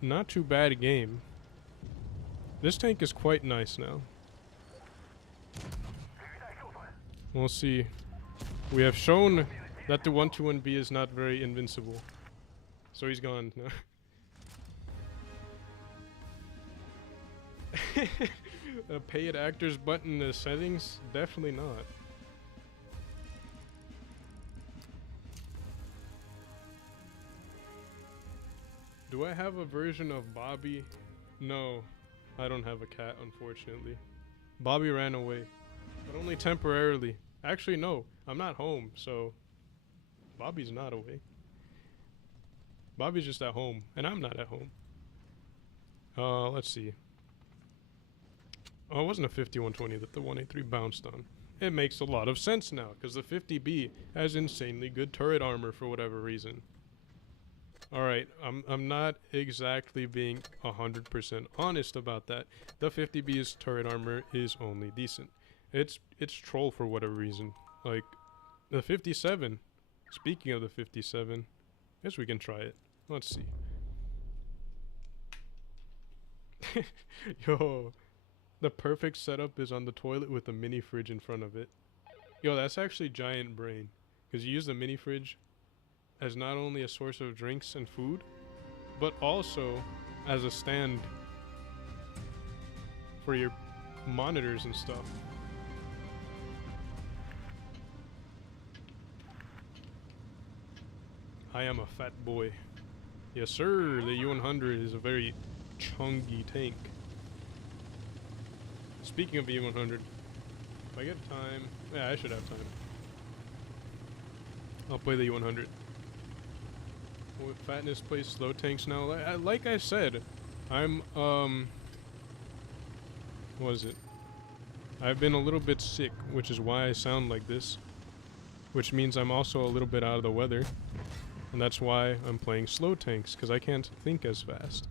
not too bad game. This tank is quite nice now. We'll see. We have shown that the 121B is not very invincible. So he's gone now. A paid actors button in the settings? Definitely not. Do I have a version of Bobby? No, I don't have a cat, unfortunately. Bobby ran away, but only temporarily. Actually, no, I'm not home, so Bobby's not away. Bobby's just at home, and I'm not at home. Let's see. Oh, it wasn't a 5120 that the 183 bounced on. It makes a lot of sense now, because the 50B has insanely good turret armor for whatever reason. Alright, I'm not exactly being 100% honest about that. The 50B's turret armor is only decent. It's troll for whatever reason. Like, the 57. Speaking of the 57, I guess we can try it. Let's see. Yo, the perfect setup is on the toilet with a mini fridge in front of it. Yo, that's actually giant brain. Because you use the mini fridge as not only a source of drinks and food, but also as a stand for your monitors and stuff. I am a fat boy. Yes sir, the U100 is a very chunky tank. Speaking of the U100, if I get time, yeah, I should have time. I'll play the U100. With Fatness plays slow tanks now. Like I said, I'm what is it? I've been a little bit sick, which is why I sound like this. Which means I'm also a little bit out of the weather. And that's why I'm playing slow tanks, because I can't think as fast.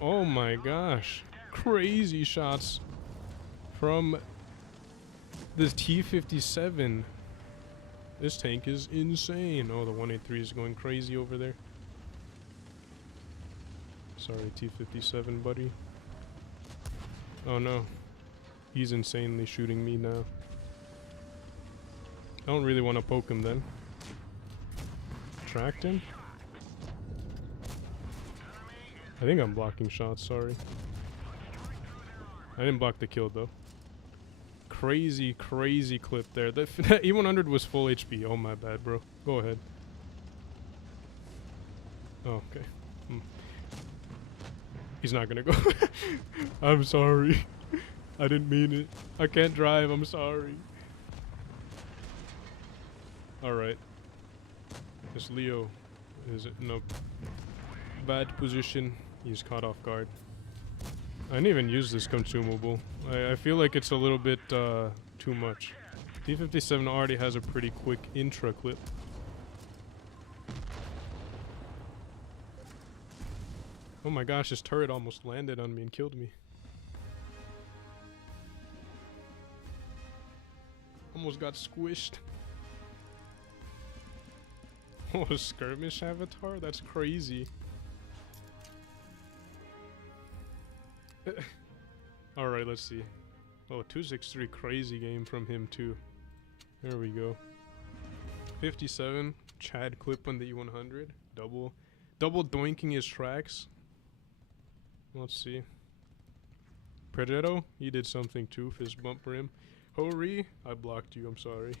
Oh my gosh. Crazy shots from this T-57. This tank is insane. Oh, the 183 is going crazy over there. Sorry, T-57, buddy. Oh no. He's insanely shooting me now. I don't really want to poke him then. Tracked him? I think I'm blocking shots, sorry. I didn't block the kill though. Crazy, crazy clip there. That E100 was full HP. Oh my bad, bro. Go ahead. Oh, okay. He's not gonna go. I'm sorry. I didn't mean it. I can't drive, I'm sorry. Alright. This Leo is in a bad position. He's caught off guard. I didn't even use this consumable. I feel like it's a little bit too much. T57 already has a pretty quick intra clip. Oh my gosh, his turret almost landed on me and killed me. Almost got squished. Oh, a skirmish avatar? That's crazy. Alright, let's see. Oh, 263, crazy game from him too. There we go. 57, Chad clip on the E100. Double doinking his tracks. Let's see. Predetto, he did something too, fist bump for him. Hori, I blocked you, I'm sorry.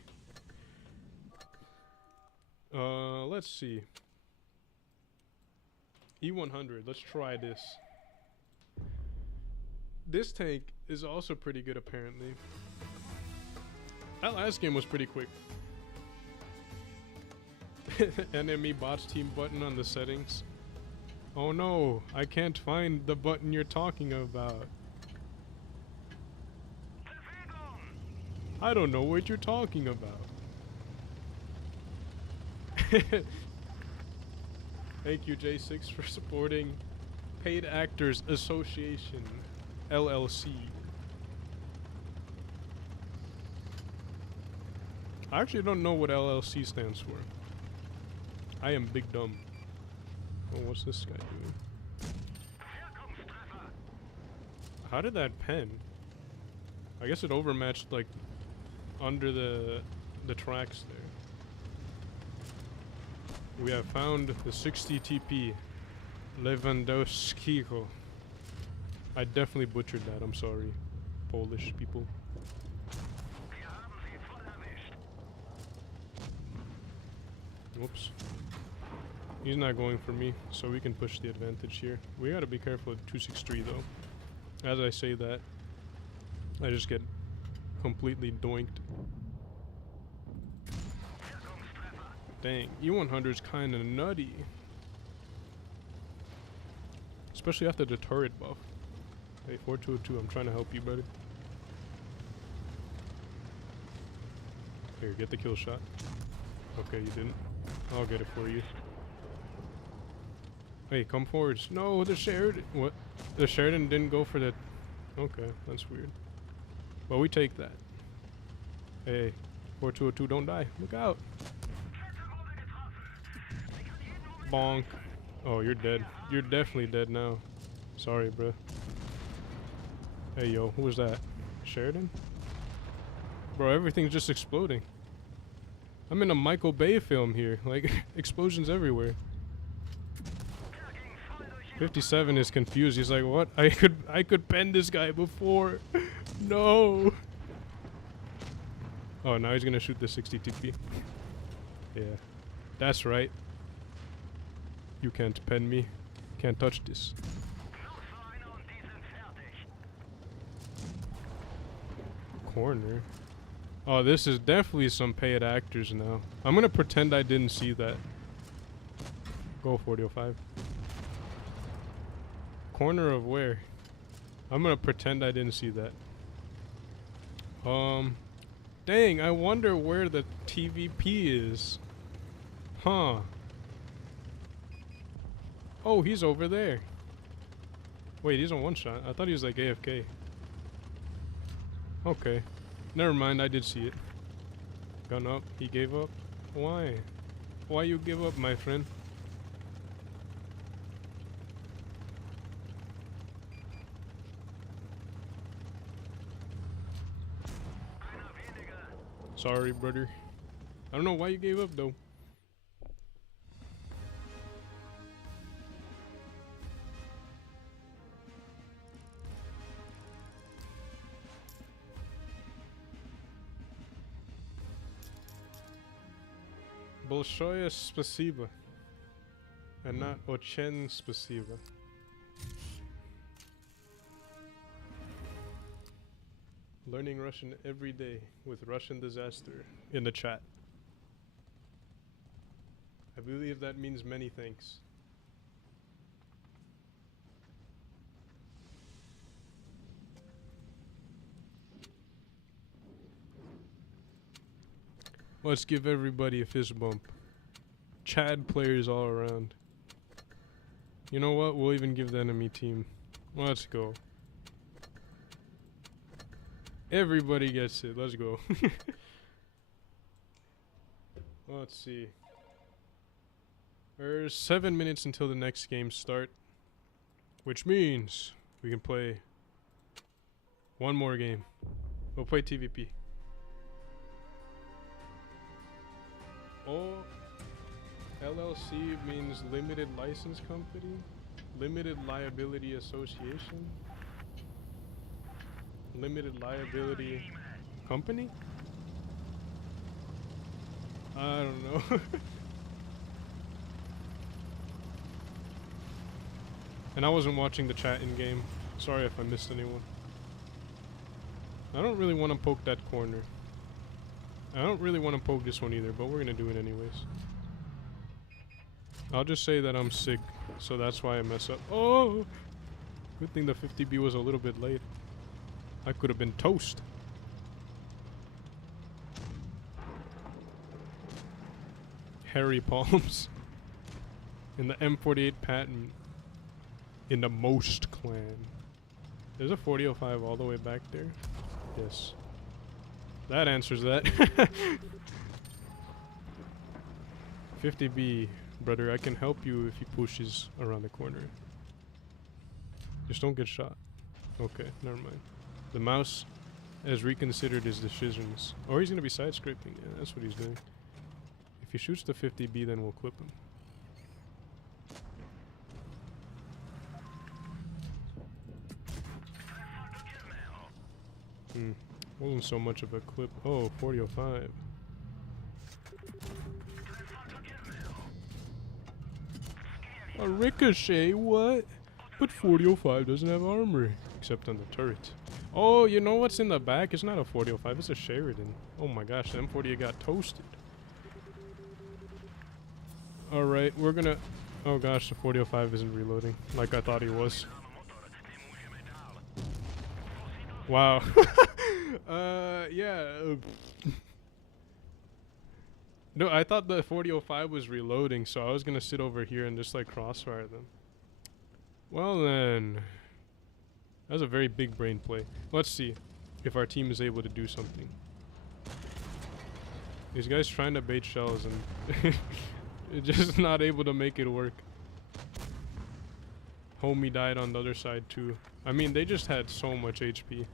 Let's see. E100, let's try this. This tank is also pretty good apparently. That last game was pretty quick. Enemy bots team button on the settings. Oh no, I can't find the button you're talking about. I don't know what you're talking about. Thank you J6 for supporting Paid Actors Association, LLC. I actually don't know what LLC stands for. I am big dumb. Oh, what's this guy doing? How did that pen? I guess it overmatched like under the tracks there. We have found the 60 TP Lewandowskiego. I definitely butchered that, I'm sorry. Polish people. Whoops. He's not going for me, so we can push the advantage here. We gotta be careful at 263 though. As I say that, I just get completely doinked. Dang, E100's kinda nutty. Especially after the turret buff. Hey, 4202, I'm trying to help you, buddy. Here, get the kill shot. Okay, you didn't. I'll get it for you. Hey, come forwards. No, the Sheridan. What? The Sheridan didn't go for that. Okay, that's weird. Well, we take that. Hey, 4202, don't die. Look out. Bonk. Oh, you're dead. You're definitely dead now. Sorry, bruh. Hey, yo, who was that? Sheridan? Bro, everything's just exploding. I'm in a Michael Bay film here. Like, explosions everywhere. 57 is confused. He's like, what? I could pen this guy before. No. Oh, now he's gonna shoot the 60 TP. Yeah. That's right. You can't pen me. Can't touch this. Corner. Oh, this is definitely some paid actors now. I'm gonna pretend I didn't see that. Go 4005. Corner of where? I'm gonna pretend I didn't see that. Dang, I wonder where the TVP is. Huh. Oh, he's over there. Wait, he's on one shot. I thought he was like AFK. Okay. Never mind, I did see it. Gun up. He gave up. Why? Why you give up, my friend? Sorry, brother. I don't know why you gave up, though. Bolshoye spasiba. And not Ochen spasiba. Learning Russian every day with Russian Disaster in the chat. I believe that means many thanks. Let's give everybody a fist bump. Chad players all around. You know what? We'll even give the enemy team. Let's go. Everybody gets it. Let's go. Let's see. There's 7 minutes until the next game start, which means we can play one more game. We'll play TVP. Oh, LLC means Limited License Company, Limited Liability Association, Limited Liability Company? I don't know. And I wasn't watching the chat in game. Sorry if I missed anyone. I don't really want to poke that corner. I don't really want to poke this one either, but we're gonna do it anyways. I'll just say that I'm sick, so that's why I mess up. Oh! Good thing the 50B was a little bit late. I could have been toast. Hairy palms. In the M48 patent. In the Most clan. There's a 4005 all the way back there? Yes. That answers that. 50B, brother, I can help you if he pushes around the corner. Just don't get shot. Okay, never mind. The mouse has reconsidered his decisions. Or he's gonna be side scripting. Yeah, that's what he's doing. If he shoots the 50B, then we'll clip him. Wasn't so much of a clip. Oh, 4005. A ricochet? What? But 4005 doesn't have armor. Except on the turret. Oh, you know what's in the back? It's not a 4005, it's a Sheridan. Oh my gosh, the M40 got toasted. Alright, we're gonna... Oh gosh, the 4005 isn't reloading like I thought he was. Wow. Yeah. No, I thought the 4005 was reloading, so I was gonna sit over here and just like crossfire them. Well then. That was a very big brain play. Let's see if our team is able to do something. These guys trying to bait shells and just not able to make it work. Homie died on the other side too. I mean, they just had so much HP.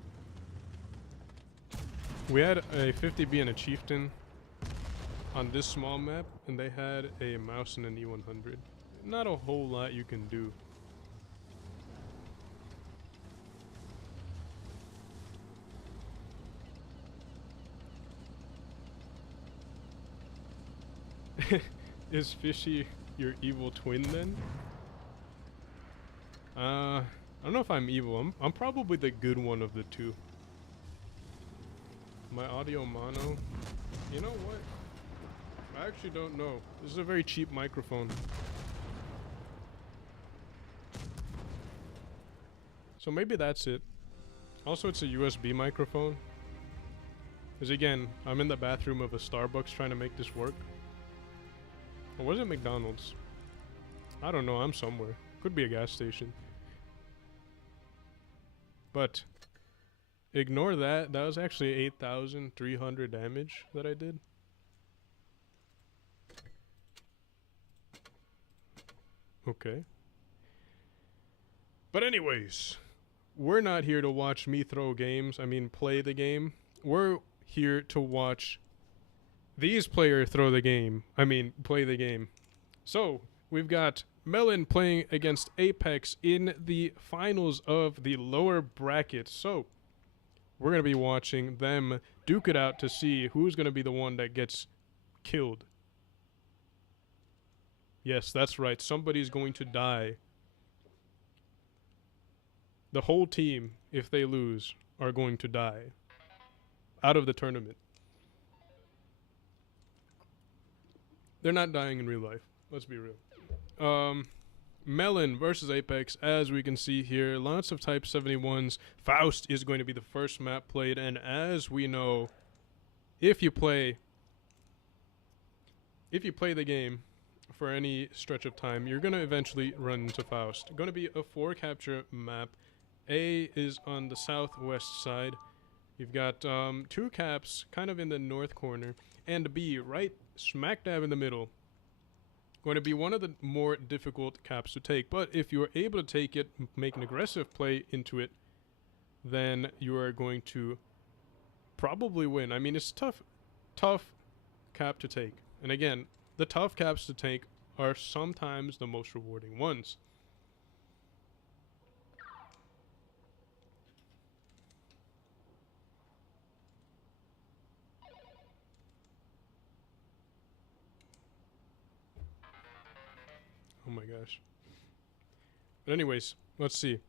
We had a 50B and a chieftain on this small map, and they had a mouse and an E100. Not a whole lot you can do. Is Fishy your evil twin then? I don't know if I'm evil. I'm probably the good one of the two. My audio mono. You know what? I actually don't know. This is a very cheap microphone. So maybe that's it. Also, it's a USB microphone. Because again, I'm in the bathroom of a Starbucks trying to make this work. Or was it McDonald's? I don't know, I'm somewhere. Could be a gas station. But ignore that. That was actually 8,300 damage that I did. Okay. But anyways, we're not here to watch me throw games. I mean, play the game. We're here to watch These players throw the game. I mean, play the game. So, we've got Melon playing against Apex in the finals of the lower bracket. So, we're going to be watching them duke it out to see who's going to be the one that gets killed. Yes, that's right. Somebody's going to die. The whole team, if they lose, are going to die out of the tournament. They're not dying in real life. Let's be real. Melon versus Apex, as we can see here, lots of Type 71s. Faust is going to be the first map played, and as we know, if you play the game for any stretch of time, you're going to eventually run into Faust. Going to be a 4-capture map. A is on the southwest side. You've got 2 caps kind of in the north corner, and B right smack dab in the middle. Going to be one of the more difficult caps to take, but if you're able to take it, make an aggressive play into it, then you are going to probably win. I mean, it's tough cap to take. And again, the tough caps to take are sometimes the most rewarding ones. Oh my gosh. But anyways, let's see.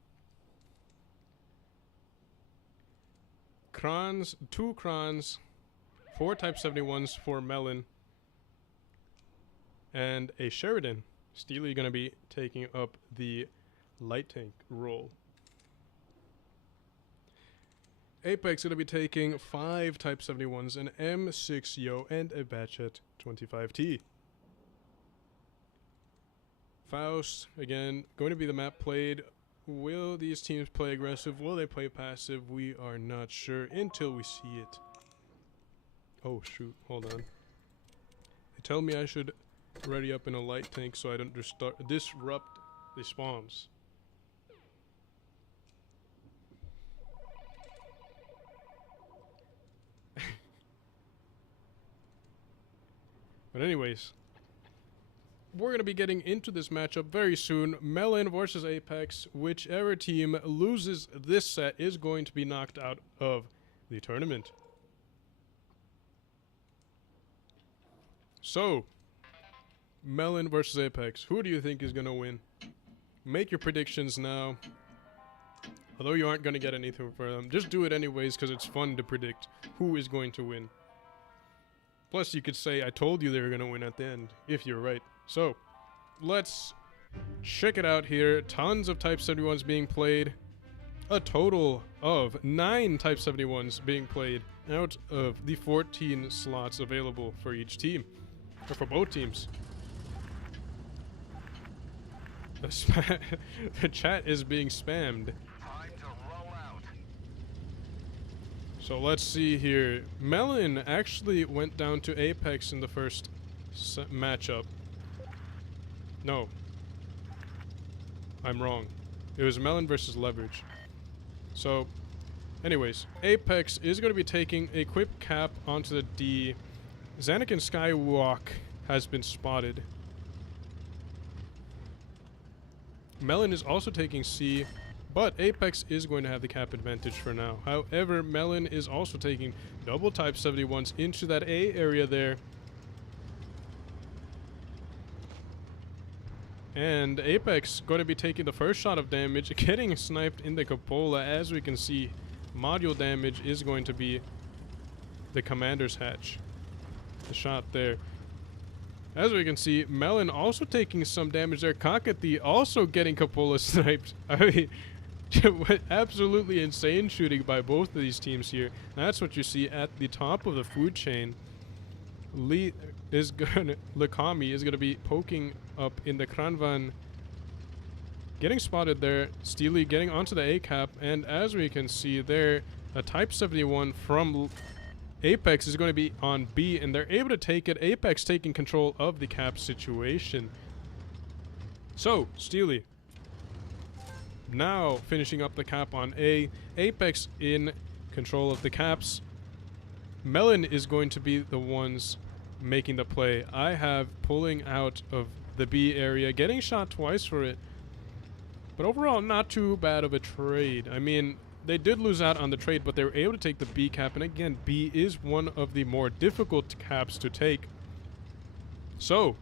Crons, 2 Crons, 4 Type 71s for Melon, and a Sheridan. Steely gonna be taking up the light tank role. Apex gonna be taking 5 Type 71s, an M6 Yo, and a Batchet 25T. Faust, again, going to be the map played. Will these teams play aggressive? Will they play passive? We are not sure until we see it. Oh, shoot. Hold on. They tell me I should ready up in a light tank so I don't disrupt the spawns. But anyways, we're going to be getting into this matchup very soon. Melon versus Apex. Whichever team loses this set is going to be knocked out of the tournament. So, Melon versus Apex. Who do you think is going to win? Make your predictions now. Although you aren't going to get anything for them, just do it anyways because it's fun to predict who is going to win. Plus, you could say, I told you they were going to win at the end, if you're right. So, let's check it out here. Tons of Type 71s being played. A total of 9 Type 71s being played out of the 14 slots available for each team. Or for both teams. The chat is being spammed. Time to roll out. So let's see here. Melon actually went down to Apex in the first matchup. No. I'm wrong. It was Melon versus Leverage. So, anyways, Apex is going to be taking a quick cap onto the D. Xanakin Skywalk has been spotted. Melon is also taking C, but Apex is going to have the cap advantage for now. However, Melon is also taking double Type 71s into that A area there. And Apex going to be taking the first shot of damage, getting sniped in the cupola. As we can see, module damage is going to be the commander's hatch. The shot there. As we can see, Melon also taking some damage there. Kakati also getting cupola sniped. I mean, absolutely insane shooting by both of these teams here. That's what you see at the top of the food chain. Lakami is gonna be poking up in the Kranvan, getting spotted there. Steely getting onto the A cap, and as we can see there, a Type 71 from Apex is going to be on B, and they're able to take it. Apex taking control of the cap situation. So, Steely now finishing up the cap on A. Apex in control of the caps. Melon is going to be the ones making the play. I have pulling out of the B area, getting shot twice for it. But overall, not too bad of a trade. I mean, they did lose out on the trade, but they were able to take the B cap. And again, B is one of the more difficult caps to take. So,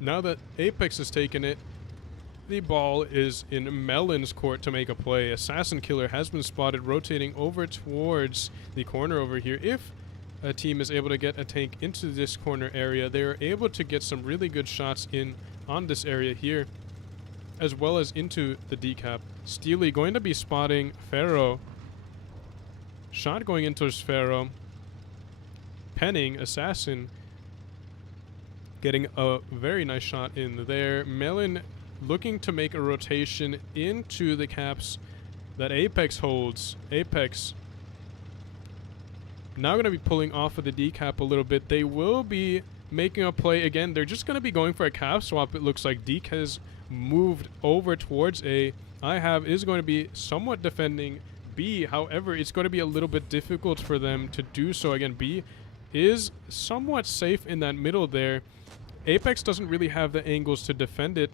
now that Apex has taken it, the ball is in Melon's court to make a play. Assassin Killer has been spotted rotating over towards the corner over here. If a team is able to get a tank into this corner area, they are able to get some really good shots in on this area here, as well as into the decap. Steely going to be spotting Pharaoh. Shot going into Pharaoh. Penning, Assassin, getting a very nice shot in there. Melon looking to make a rotation into the caps that Apex holds. Apex now going to be pulling off of the decap a little bit. They will be making a play again. They're just going to be going for a cap swap. It looks like Deke has moved over towards A. IHave is going to be somewhat defending B. However, it's going to be a little bit difficult for them to do so. Again, B is somewhat safe in that middle there. Apex doesn't really have the angles to defend it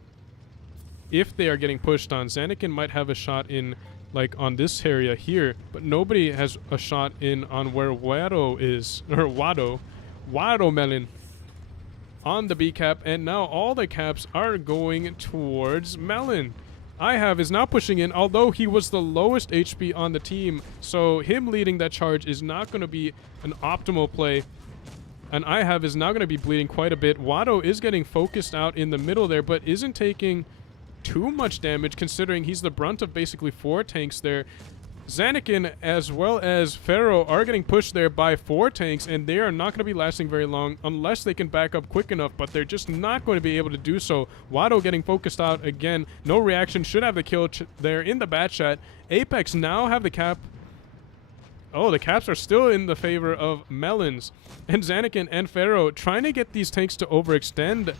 if they are getting pushed on. Zanakin might have a shot in, like, on this area here, but nobody has a shot in on where Wado is, or Wado Melon on the B cap, and now all the caps are going towards Melon. IHave is now pushing in, although he was the lowest HP on the team, so him leading that charge is not going to be an optimal play. And IHave is now going to be bleeding quite a bit. Wado is getting focused out in the middle there, but isn't taking too much damage considering he's the brunt of basically 4 tanks there. Zanakin as well as Pharaoh are getting pushed there by 4 tanks, and they are not going to be lasting very long unless they can back up quick enough, but they're just not going to be able to do so. Wado getting focused out again. No reaction. Should have the kill there in the bat chat. Apex now have the cap. Oh, the caps are still in the favor of Melons. And Zanakin and Pharaoh trying to get these tanks to overextend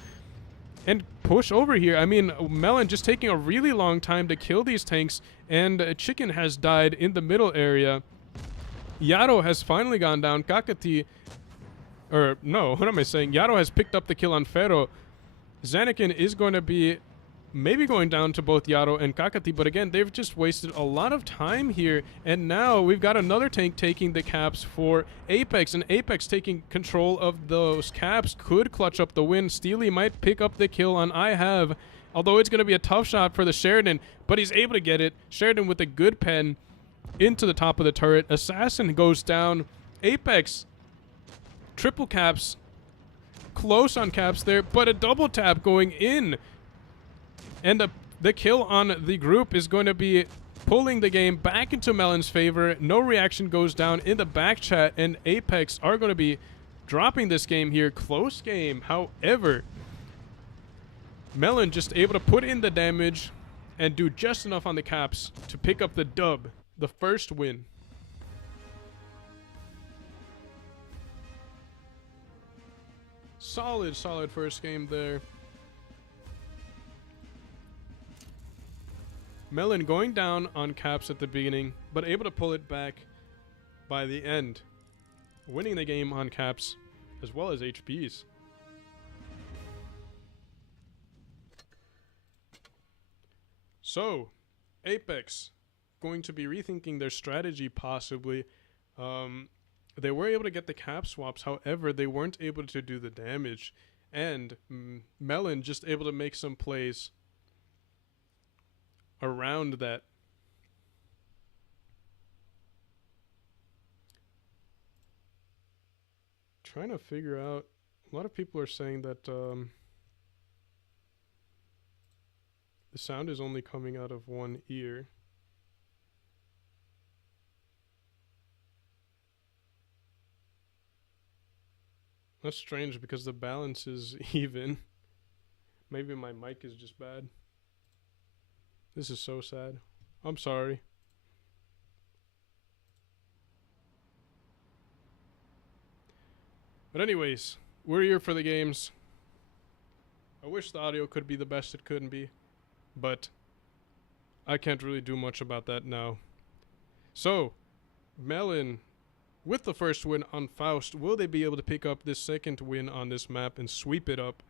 and push over here. I mean, Melon just taking a really long time to kill these tanks, and Chicken has died in the middle area. Yaro has finally gone down. Kakati, or no, what am I saying? Yaro has picked up the kill on Pharaoh. Zanakin is going to be maybe going down to both Yaro and Kakati, but again, they've just wasted a lot of time here, and now we've got another tank taking the caps for Apex, and Apex taking control of those caps could clutch up the win. Steely might pick up the kill on IHave, although it's going to be a tough shot for the Sheridan, but he's able to get it. Sheridan with a good pen into the top of the turret. Assassin goes down. Apex triple caps, close on caps there, but a double tap going in. And the kill on the group is going to be pulling the game back into Melon's favor. No reaction goes down in the back chat, and Apex are going to be dropping this game here. Close game. However, Melon just able to put in the damage and do just enough on the caps to pick up the dub, the first win. Solid first game there. Melon going down on caps at the beginning, but able to pull it back by the end, winning the game on caps as well as HPs. So, Apex going to be rethinking their strategy possibly. They were able to get the cap swaps, however, they weren't able to do the damage, and Melon just able to make some plays around that. Trying to figure out, a lot of people are saying that the sound is only coming out of one ear. That's strange because the balance is even. Maybe my mic is just bad. This is so sad. I'm sorry. But anyways, we're here for the games. I wish the audio could be the best it couldn't be, but I can't really do much about that now. So, Melon with the first win on Faust. Will they be able to pick up this second win on this map and sweep it up?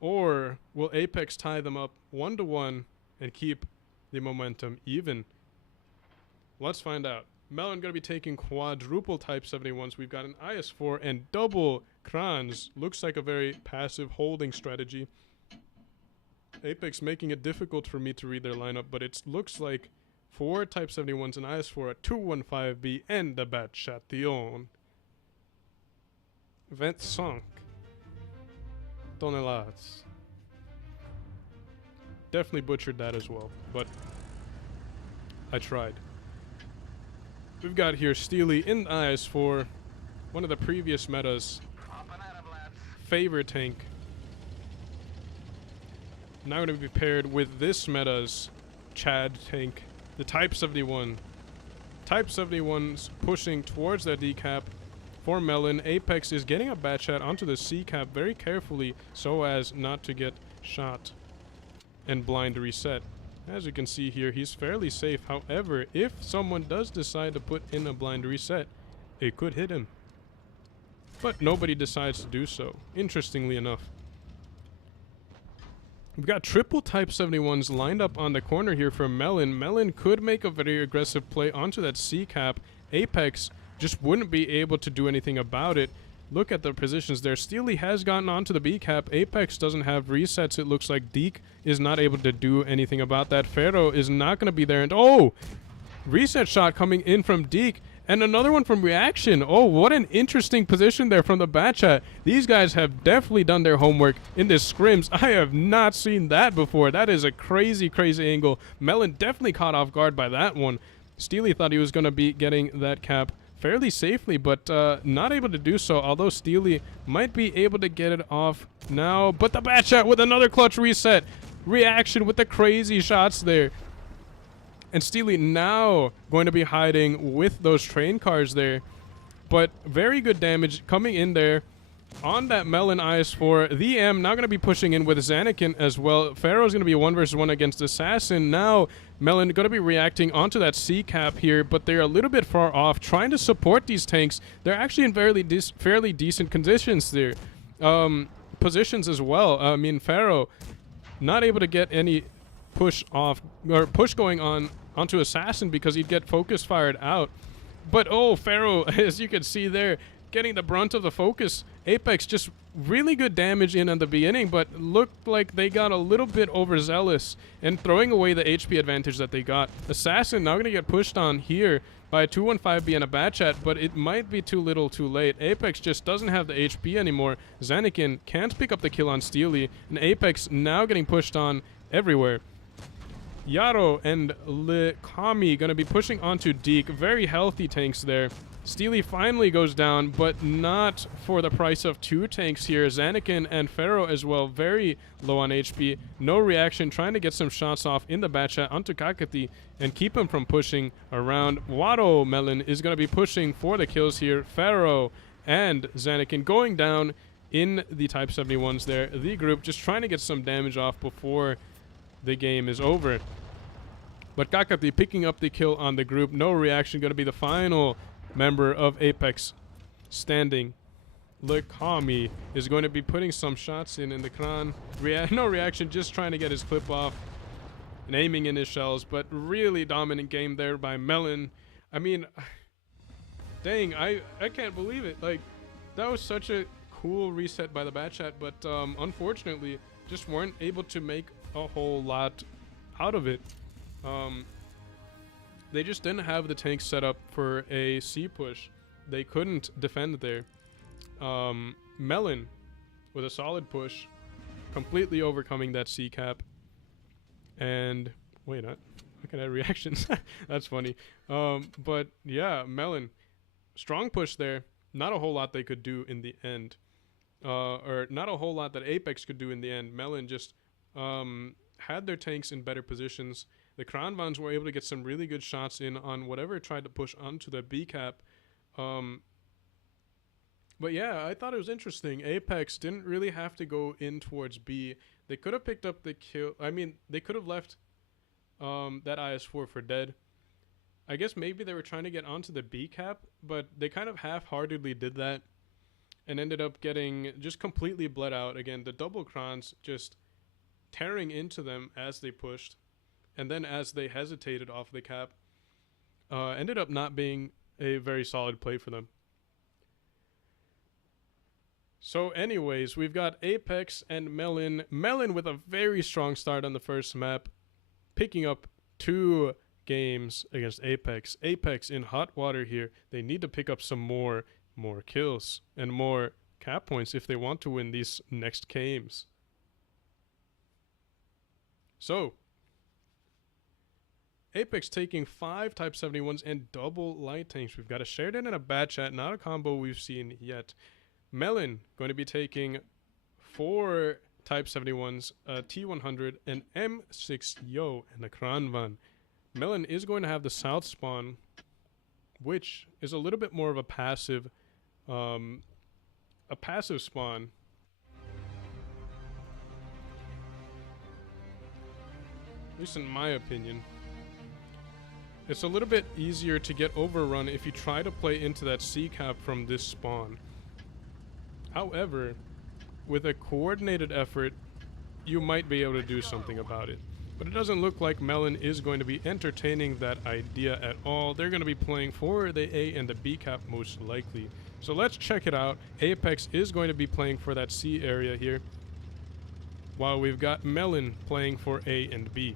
Or will Apex tie them up 1-1 and keep the momentum even? Let's find out. Melon going to be taking quadruple Type 71s. We've got an IS-4 and double Krans. Looks like a very passive holding strategy. Apex making it difficult for me to read their lineup, but it looks like 4 Type 71s, an IS-4, a 215B, and the Batchation. 25 toneladas. Definitely butchered that as well, but I tried. We've got here Steely in the IS-4, one of the previous meta's favorite tank. Now going to be paired with this meta's Chad tank, the Type 71. Type 71's pushing towards that decap for Melon. Apex is getting a bat shot onto the C cap very carefully so as not to get shot and blind reset. As you can see here, he's fairly safe. However, if someone does decide to put in a blind reset, it could hit him. But nobody decides to do so, interestingly enough. We've got triple Type 71s lined up on the corner here for Melon. Melon could make a very aggressive play onto that C cap. Apex just wouldn't be able to do anything about it. Look at the positions there. Steely has gotten onto the B cap. Apex doesn't have resets. It looks like Deke is not able to do anything about that. Pharaoh is not going to be there. And oh, reset shot coming in from Deke. And another one from Reaction. Oh, what an interesting position there from the Batchat. These guys have definitely done their homework in this scrims. I have not seen that before. That is a crazy, crazy angle. Melon definitely caught off guard by that one. Steely thought he was going to be getting that cap fairly safely, but not able to do so, although Steely might be able to get it off now. But the Batchat with another clutch reset. Reaction with the crazy shots there. And Steely now going to be hiding with those train cars there. But very good damage coming in there on that Melon IS-4. The M now going to be pushing in with Zanakin as well. Pharaoh's going to be a 1v1 against Assassin. Now Melon going to be reacting onto that C cap here, but they're a little bit far off, trying to support these tanks. They're actually in fairly decent conditions there. Positions as well. I mean, Pharaoh not able to get any push off or push going on onto Assassin because he'd get focus fired out. But oh, Pharaoh, as you can see there, getting the brunt of the focus. Apex just really good damage in at the beginning, but looked like they got a little bit overzealous and throwing away the HP advantage that they got. Assassin now going to get pushed on here by a 215B and a Batchat, but it might be too little too late. Apex just doesn't have the HP anymore. Zanakin can't pick up the kill on Steely, and Apex now getting pushed on everywhere. Yaro and Le Kami going to be pushing onto Deke. Very healthy tanks there. Steely finally goes down, but not for the price of 2 tanks here. Zanakin and Pharaoh as well, very low on HP. No reaction, trying to get some shots off in the Batchat onto Kakati and keep him from pushing around. WoT Melon is going to be pushing for the kills here. Pharaoh and Zanakin going down in the Type 71s there. The group just trying to get some damage off before the game is over. But Kakati picking up the kill on the group. No reaction, going to be the final member of Apex standing. Lekami is going to be putting some shots in the Kran. No reaction, just trying to get his clip off and aiming in his shells. But really dominant game there by Melon. I mean, dang, I can't believe it. Like, that was such a cool reset by the Batchat, but unfortunately just weren't able to make a whole lot out of it. They just didn't have the tank set up for a C push. They couldn't defend there. Melon with a solid push, completely overcoming that C cap. And wait, I can add reactions. That's funny. But yeah, Melon, strong push there. Not a whole lot they could do in the end. Or not a whole lot that Apex could do in the end. Melon just had their tanks in better positions. The Kranvans were able to get some really good shots in on whatever tried to push onto the B cap. But yeah, I thought it was interesting. Apex didn't really have to go in towards B. They could have picked up the kill. I mean, they could have left that IS-4 for dead. I guess maybe they were trying to get onto the B cap, but they kind of half-heartedly did that and ended up getting just completely bled out. Again, the double crons just tearing into them as they pushed, and then as they hesitated off the cap, ended up not being a very solid play for them. So anyways, we've got Apex and Melon. Melon with a very strong start on the first map, picking up 2 games against Apex. Apex in hot water here. They need to pick up some more kills and more cap points if they want to win these next games. So Apex taking 5 Type 71s and double light tanks. We've got a Sheridan and a Bad Chat, not a combo we've seen yet. Melon going to be taking 4 Type 71s, a T100, an M6 Yo, and a Kranvan. Melon is going to have the south spawn, which is a little bit more of a passive spawn. At least in my opinion. It's a little bit easier to get overrun if you try to play into that C cap from this spawn. However, with a coordinated effort, you might be able to do something about it. But it doesn't look like Melon is going to be entertaining that idea at all. They're going to be playing for the A and the B cap most likely. So let's check it out. Apex is going to be playing for that C area here, while we've got Melon playing for A and B.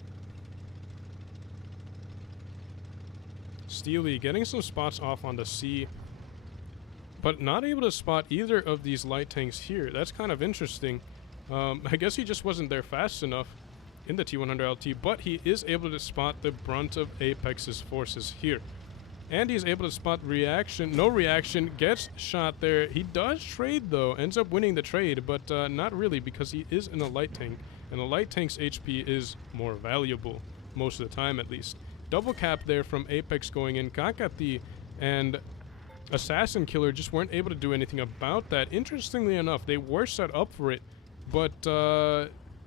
Steely getting some spots off on the C, but not able to spot either of these light tanks here. That's kind of interesting. I guess he just wasn't there fast enough in the T100 LT, but he is able to spot the brunt of Apex's forces here. And he's able to spot reaction. No reaction, gets shot there. He does trade though, ends up winning the trade, but not really, because he is in a light tank, and the light tank's HP is more valuable, most of the time at least. Double cap there from Apex going in. Kakati and Assassin Killer just weren't able to do anything about that. Interestingly enough, they were set up for it, but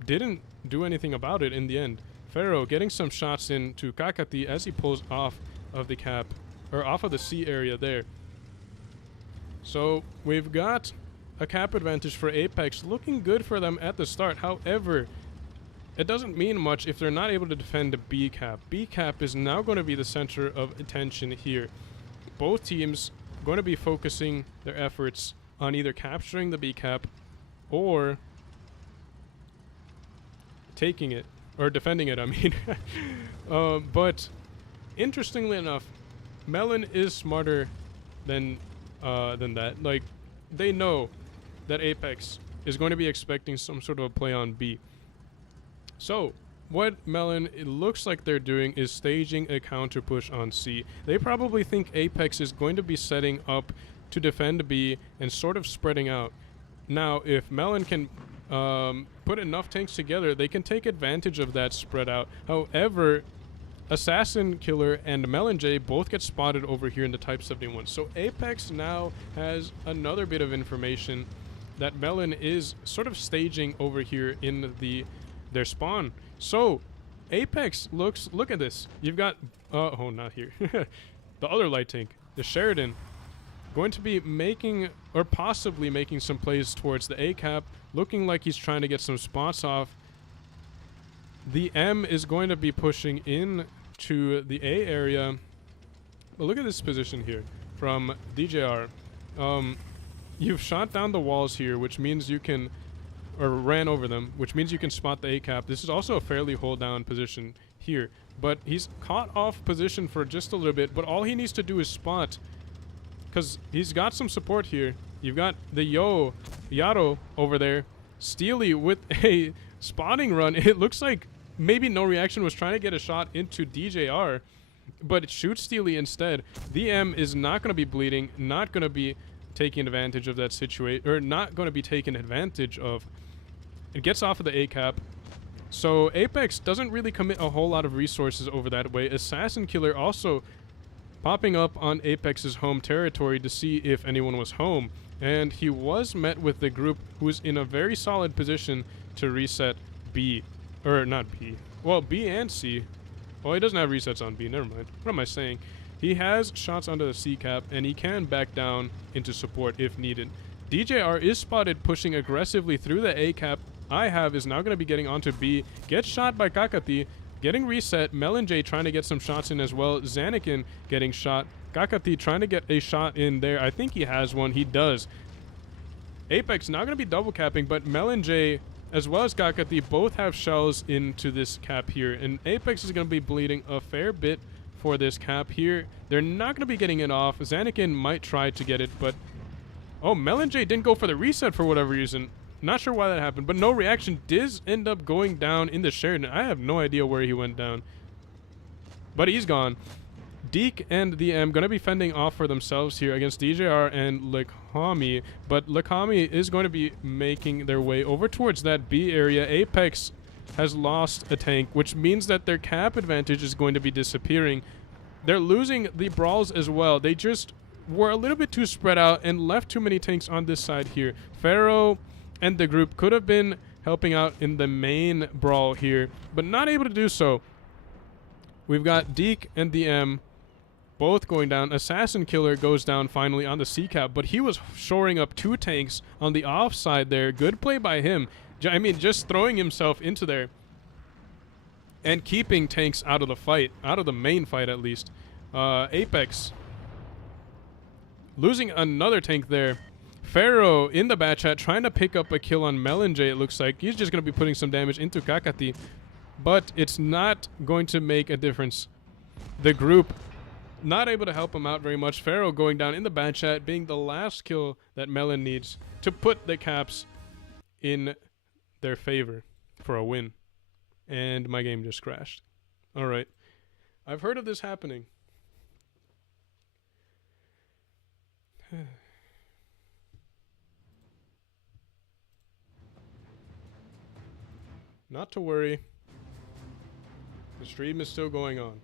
didn't do anything about it in the end. Pharaoh getting some shots into Kakati as he pulls off of the cap, or off of the C area there. So we've got a cap advantage for Apex, looking good for them at the start. However, it doesn't mean much if they're not able to defend B cap. B cap is now going to be the center of attention here. Both teams going to be focusing their efforts on either capturing the B cap or taking it, or defending it, I mean. But interestingly enough, Melon is smarter than that. Like, they know that Apex is going to be expecting some sort of a play on B. So what Melon, it looks like they're doing, is staging a counter push on C. They probably think Apex is going to be setting up to defend B and sort of spreading out. Now, if Melon can put enough tanks together, they can take advantage of that spread out. However, Assassin Killer and Melon J both get spotted over here in the Type 71. So Apex now has another bit of information that Melon is sort of staging over here in their spawn. So Apex look at this. You've got oh, not here. The other light tank, the Sheridan, going to be making, or possibly making, some plays towards the A cap, looking like he's trying to get some spots off. The M is going to be pushing in to the A area. But look at this position here from DJR. You've shot down the walls here, which means you can, or ran over them, which means you can spot the A cap. This is also a fairly hold down position here, but he's caught off position for just a little bit, but all he needs to do is spot, because he's got some support here. You've got the Yaro over there. Steely with a spotting run. It looks like maybe No Reaction was trying to get a shot into DJR, but it shoots Steely instead. The M is not going to be bleeding, not going to be taking advantage of that situation, or not going to be taken advantage of. It gets off of the A cap. So Apex doesn't really commit a whole lot of resources over that way. Assassin Killer also popping up on Apex's home territory to see if anyone was home. And he was met with the group who's in a very solid position to reset B. Or not B. Well, B and C. Oh, he doesn't have resets on B. Never mind. What am I saying? He has shots onto the C cap, and he can back down into support if needed. DJR is spotted pushing aggressively through the A cap. IHave is now going to be getting onto B. Gets shot by Kakati. Getting reset. Melanj trying to get some shots in as well. Zanakin getting shot. Kakati trying to get a shot in there. I think he has one. He does. Apex now going to be double capping, but Melanj as well as Kakati both have shells into this cap here. And Apex is going to be bleeding a fair bit for this cap here. They're not going to be getting it off. Zanakin might try to get it, but... Oh, Melanj didn't go for the reset for whatever reason. Not sure why that happened, but no reaction. Diz end up going down in the Sheridan. I have no idea where he went down. But he's gone. Deke and the M going to be fending off for themselves here against DJR and Lakhami. But Lakhami is going to be making their way over towards that B area. Apex has lost a tank, which means that their cap advantage is going to be disappearing. They're losing the brawls as well. They just were a little bit too spread out and left too many tanks on this side here. Pharaoh and the group could have been helping out in the main brawl here, but not able to do so. We've got Deke and the M both going down. Assassin Killer goes down finally on the C-cap, but he was shoring up 2 tanks on the offside there. Good play by him. I mean, just throwing himself into there and keeping tanks out of the fight, out of the main fight at least. Apex losing another tank there. Pharaoh in the bat chat trying to pick up a kill on Melanj, it looks like. He's just going to be putting some damage into Kakati, but it's not going to make a difference. The group not able to help him out very much. Pharaoh going down in the bat chat, being the last kill that Melon needs to put the caps in their favor for a win. And my game just crashed. All right. I've heard of this happening. Not to worry. The stream is still going on.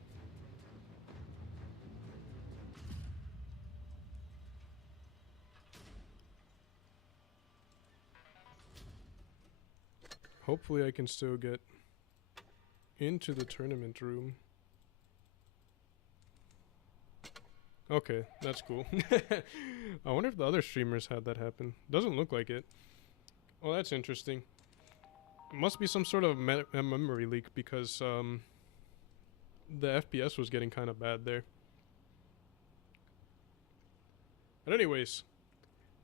Hopefully I can still get into the tournament room. Okay, that's cool. I wonder if the other streamers had that happen. Doesn't look like it. Oh, that's interesting. It must be some sort of memory leak because the FPS was getting kind of bad there. But anyways,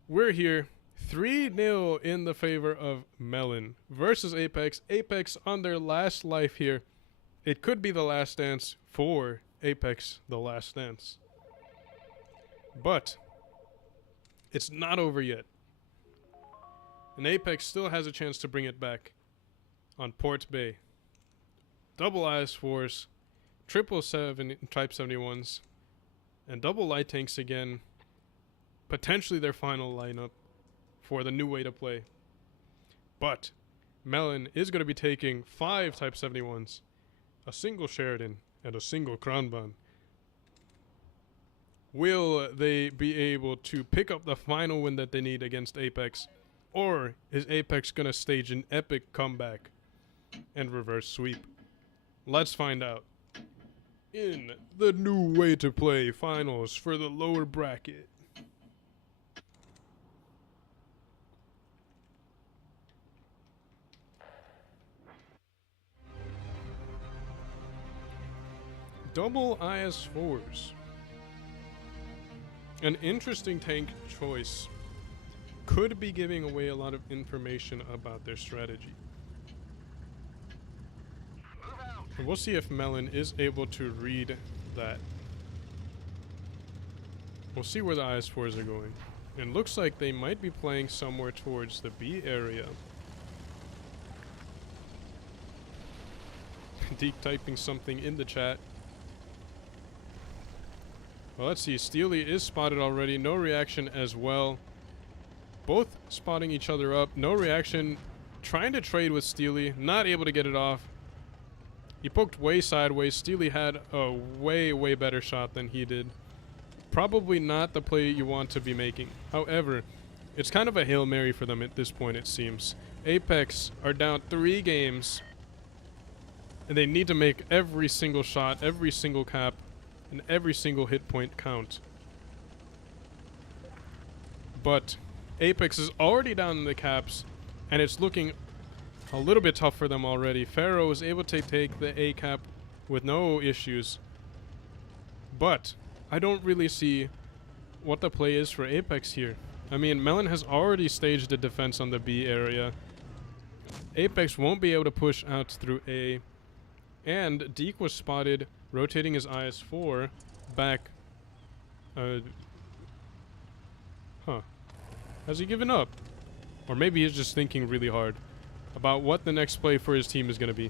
we're here. 3-0 in the favor of Melon versus Apex. Apex on their last life here. It could be the last dance for Apex, the last dance. But it's not over yet. And Apex still has a chance to bring it back on Port Bay. Double IS-4s, triple Type 71s, and double light tanks again. Potentially their final lineup for the new way to play. But Melon is going to be taking 5 Type 71s, a single Sheridan, and a single Kranban. Will they be able to pick up the final win that they need against Apex? Or is Apex going to stage an epic comeback and reverse sweep? Let's find out in the new way to play finals for the lower bracket. Double IS-4s. An interesting tank choice. Could be giving away a lot of information about their strategy. And we'll see if Melon is able to read that. We'll see where the IS-4s are going. And looks like they might be playing somewhere towards the B area. Deke typing something in the chat. Well, let's see. Steely is spotted already. No reaction as well. Both spotting each other up. No reaction. Trying to trade with Steely. Not able to get it off. He poked way sideways. Steely had a way, way better shot than he did. Probably not the play you want to be making. However, it's kind of a Hail Mary for them at this point, it seems. Apex are down 3 games. And they need to make every single shot, every single cap, and every single hit point count. But Apex is already down in the caps, and it's looking a little bit tough for them already. Pharaoh was able to take the A cap with no issues. But I don't really see what the play is for Apex here. I mean, Melon has already staged a defense on the B area. Apex won't be able to push out through A. And Deke was spotted rotating his IS-4 back. Has he given up? Or maybe he's just thinking really hard about what the next play for his team is going to be.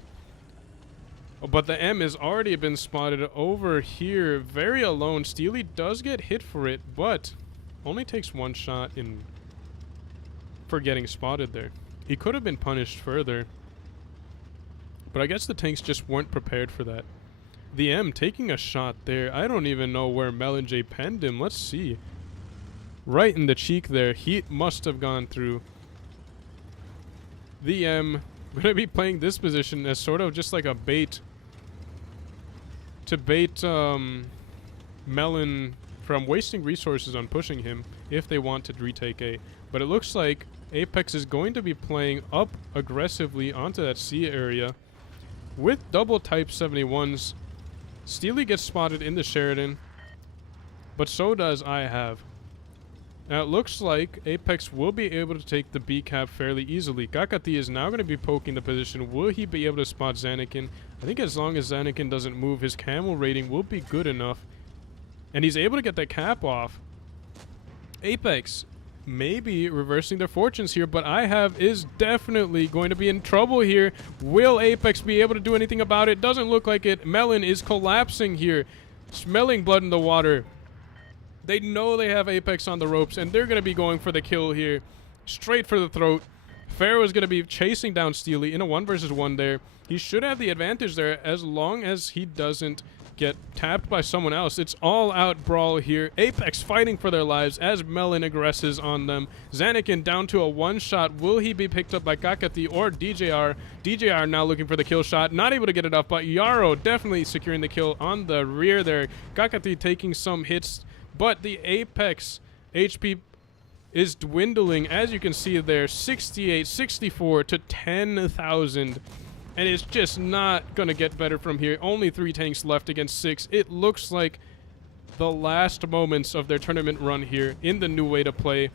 Oh, but the M has already been spotted over here, very alone. Steely does get hit for it, but only takes one shot for getting spotted there. He could have been punished further, but I guess the tanks just weren't prepared for that. The M taking a shot there. I don't even know where Melon J penned him. Let's see. Right in the cheek there. Heat must have gone through. The M going to be playing this position as sort of just like a bait to bait Melon from wasting resources on pushing him if they want to retake A. But it looks like Apex is going to be playing up aggressively onto that C area with double Type 71s. Steely gets spotted in the Sheridan, but so does I have. Now it looks like Apex will be able to take the B cap fairly easily. Gakati is now going to be poking the position. Will he be able to spot Zanakin? I think as long as Zanakin doesn't move, his camel rating will be good enough. And he's able to get that cap off. Apex maybe reversing their fortunes here, but I have is definitely going to be in trouble here. Will Apex be able to do anything about it? Doesn't look like it. Melon is collapsing here, smelling blood in the water. They know they have Apex on the ropes, and they're going to be going for the kill here. Straight for the throat. Pharaoh is going to be chasing down Steely in a 1v1 there. He should have the advantage there as long as he doesn't get tapped by someone else. It's all out brawl here. Apex fighting for their lives as Melon aggresses on them. Zanakin down to a one shot. Will he be picked up by Kakati or DJR? DJR now looking for the kill shot. Not able to get it off, but Yarrow definitely securing the kill on the rear there. Kakati taking some hits, but the Apex HP is dwindling, as you can see there, 68, 64 to 10,000. And it's just not going to get better from here. Only 3 tanks left against 6. It looks like the last moments of their tournament run here in the new way to play.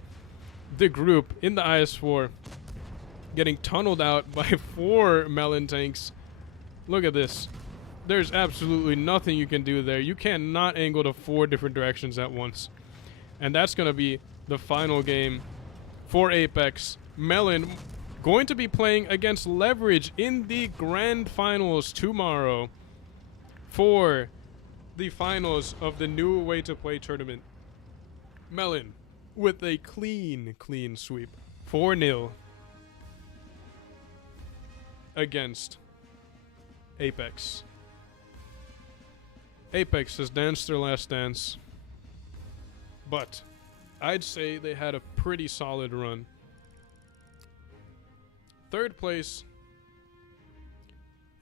The group in the IS-4 getting tunneled out by 4 Melon tanks. Look at this. There's absolutely nothing you can do there. You cannot angle to 4 different directions at once. And that's going to be the final game for Apex. Melon going to be playing against Leverage in the grand finals tomorrow for the finals of the new way to play tournament. Melon with a clean sweep. 4-0 against Apex. Apex has danced their last dance, but I'd say they had a pretty solid run. 3rd place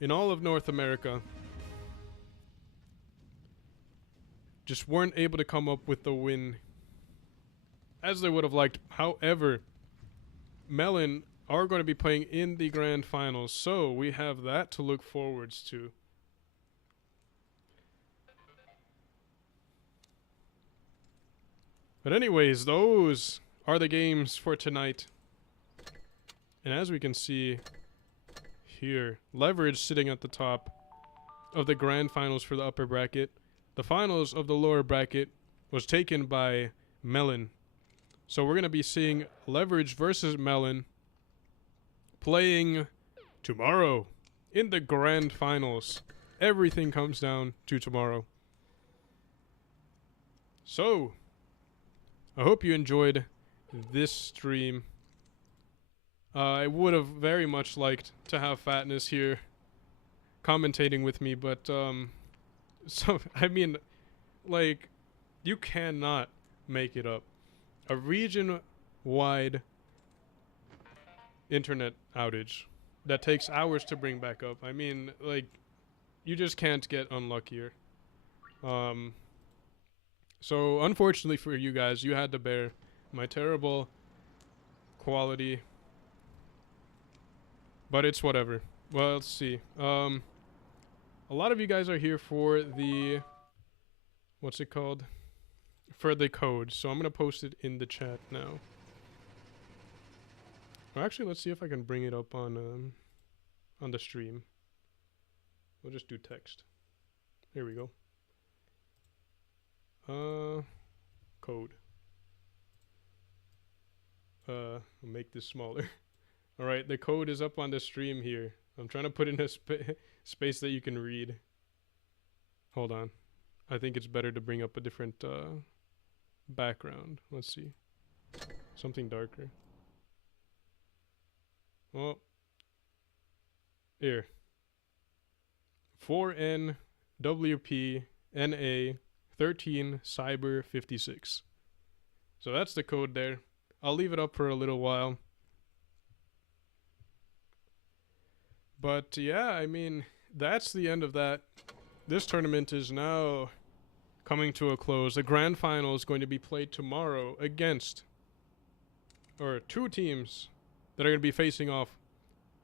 in all of North America. Just weren't able to come up with the win as they would have liked. However, Melon are going to be playing in the grand finals, so we have that to look forwards to. But anyways, those are the games for tonight. And as we can see here, Leverage sitting at the top of the grand finals for the upper bracket. The finals of the lower bracket was taken by Melon. So we're going to be seeing Leverage versus Melon playing tomorrow in the grand finals. Everything comes down to tomorrow. So I hope you enjoyed this stream. I would have very much liked to have Fatness here commentating with me, but so I mean, like, you cannot make it up. A region-wide internet outage that takes hours to bring back up. I mean, like, you just can't get unluckier. So unfortunately for you guys, you had to bear my terrible quality, but it's whatever. Well, let's see. A lot of you guys are here for the, what's it called? For the code. So I'm gonna post it in the chat now. Or actually, let's see if I can bring it up on the stream. We'll just do text. Here we go. Code. I'll make this smaller. All right, the code is up on the stream here. I'm trying to put in a space that you can read. Hold on. I think it's better to bring up a different background. Let's see. Something darker. Well, here. 4NWPNA 13 Cyber 56. So that's the code there. I'll leave it up for a little while. But yeah, I mean, that's the end of that. This tournament is now coming to a close. The grand final is going to be played tomorrow against, or two teams that are going to be facing off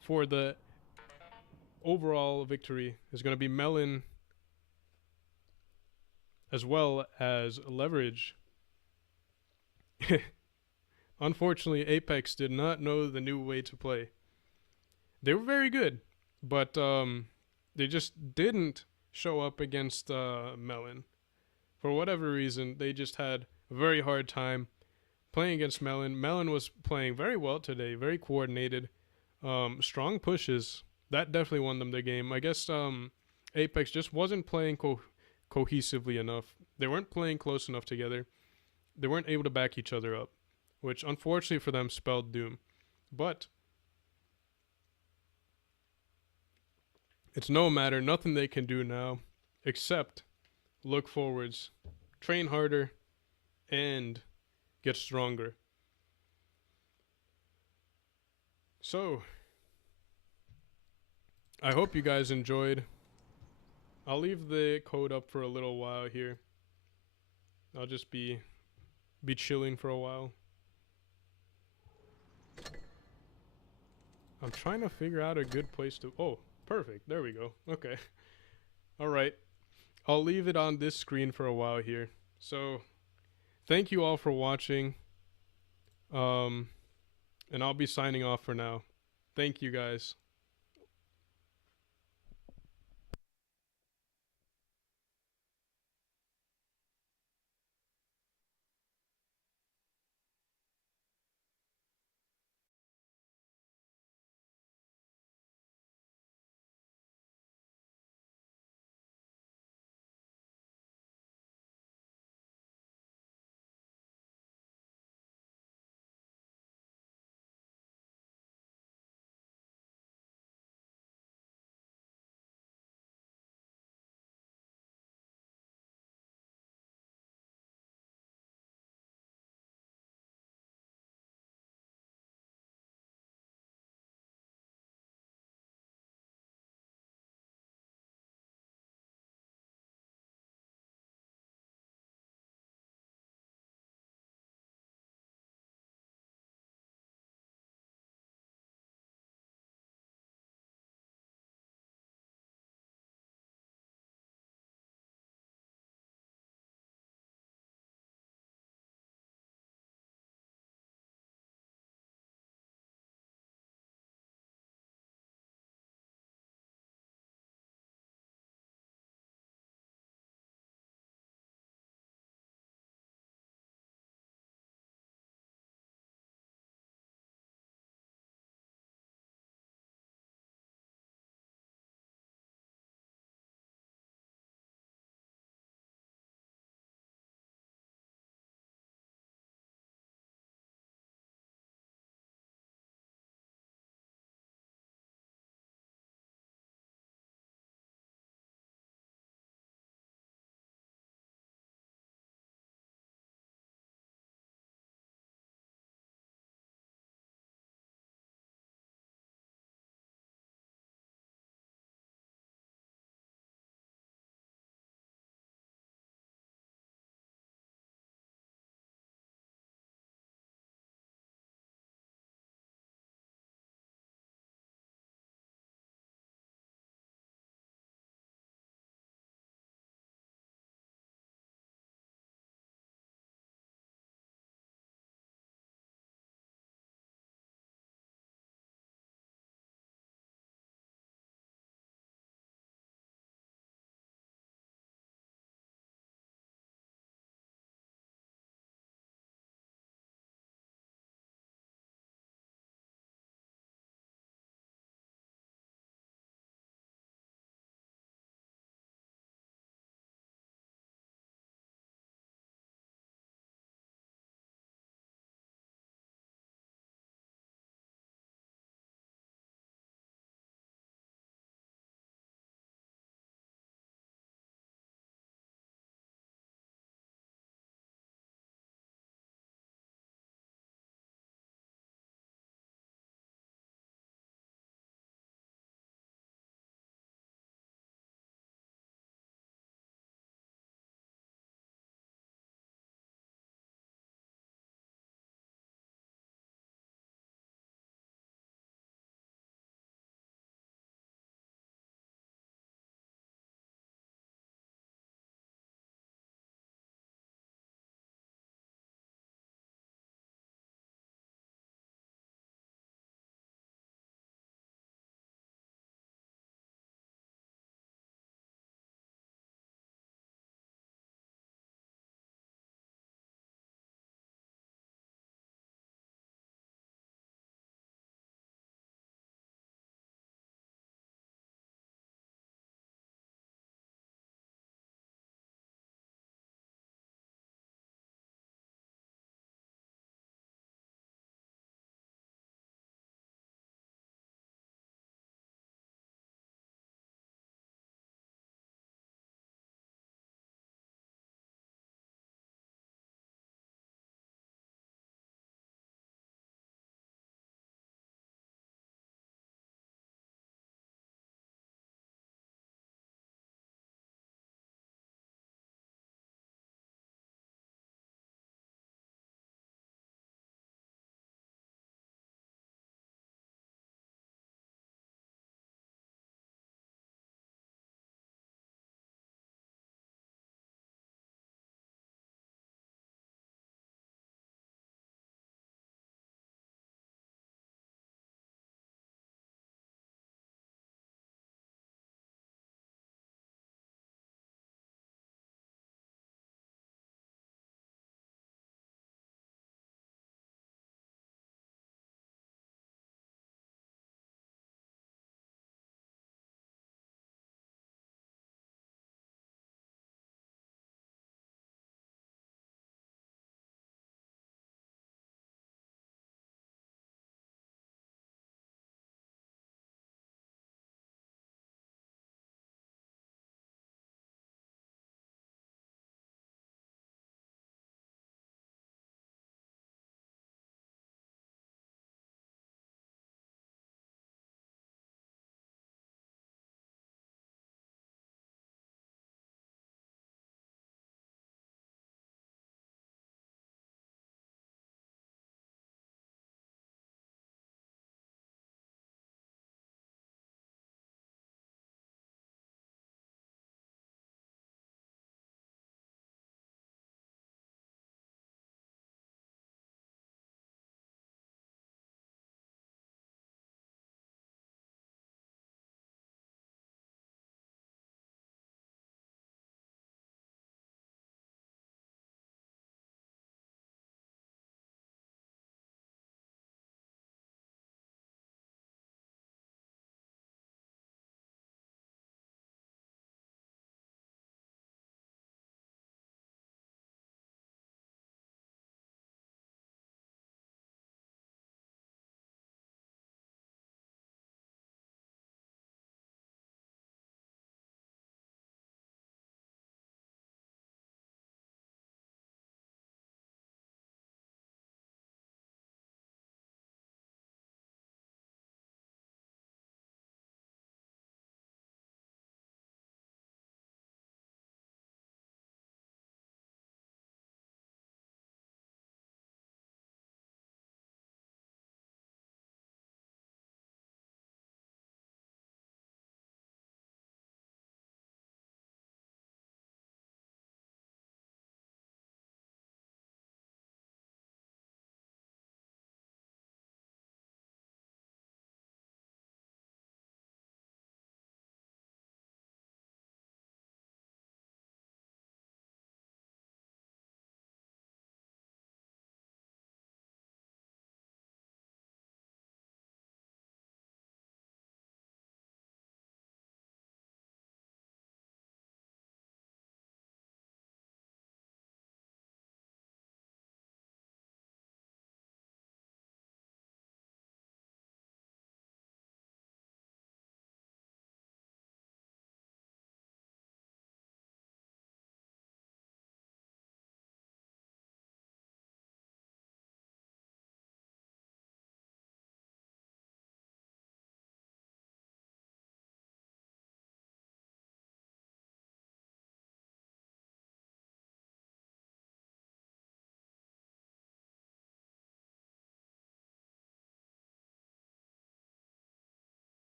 for the overall victory. Is going to be Melon as well as Leverage. Unfortunately, Apex did not know the new way to play. They were very good, but they just didn't show up against Melon. For whatever reason, they just had a very hard time playing against Melon. Melon was playing very well today, very coordinated, strong pushes. That definitely won them the game. I guess Apex just wasn't playing cohesively enough. They weren't playing close enough together. They weren't able to back each other up, which unfortunately for them spelled doom. But it's no matter, nothing they can do now except look forwards, train harder, and get stronger. So, I hope you guys enjoyed. I'll leave the code up for a little while here. I'll just be chilling for a while. I'm trying to figure out a good place to... Oh, perfect. There we go. Okay. All right. I'll leave it on this screen for a while here. So, thank you all for watching. And I'll be signing off for now. Thank you, guys.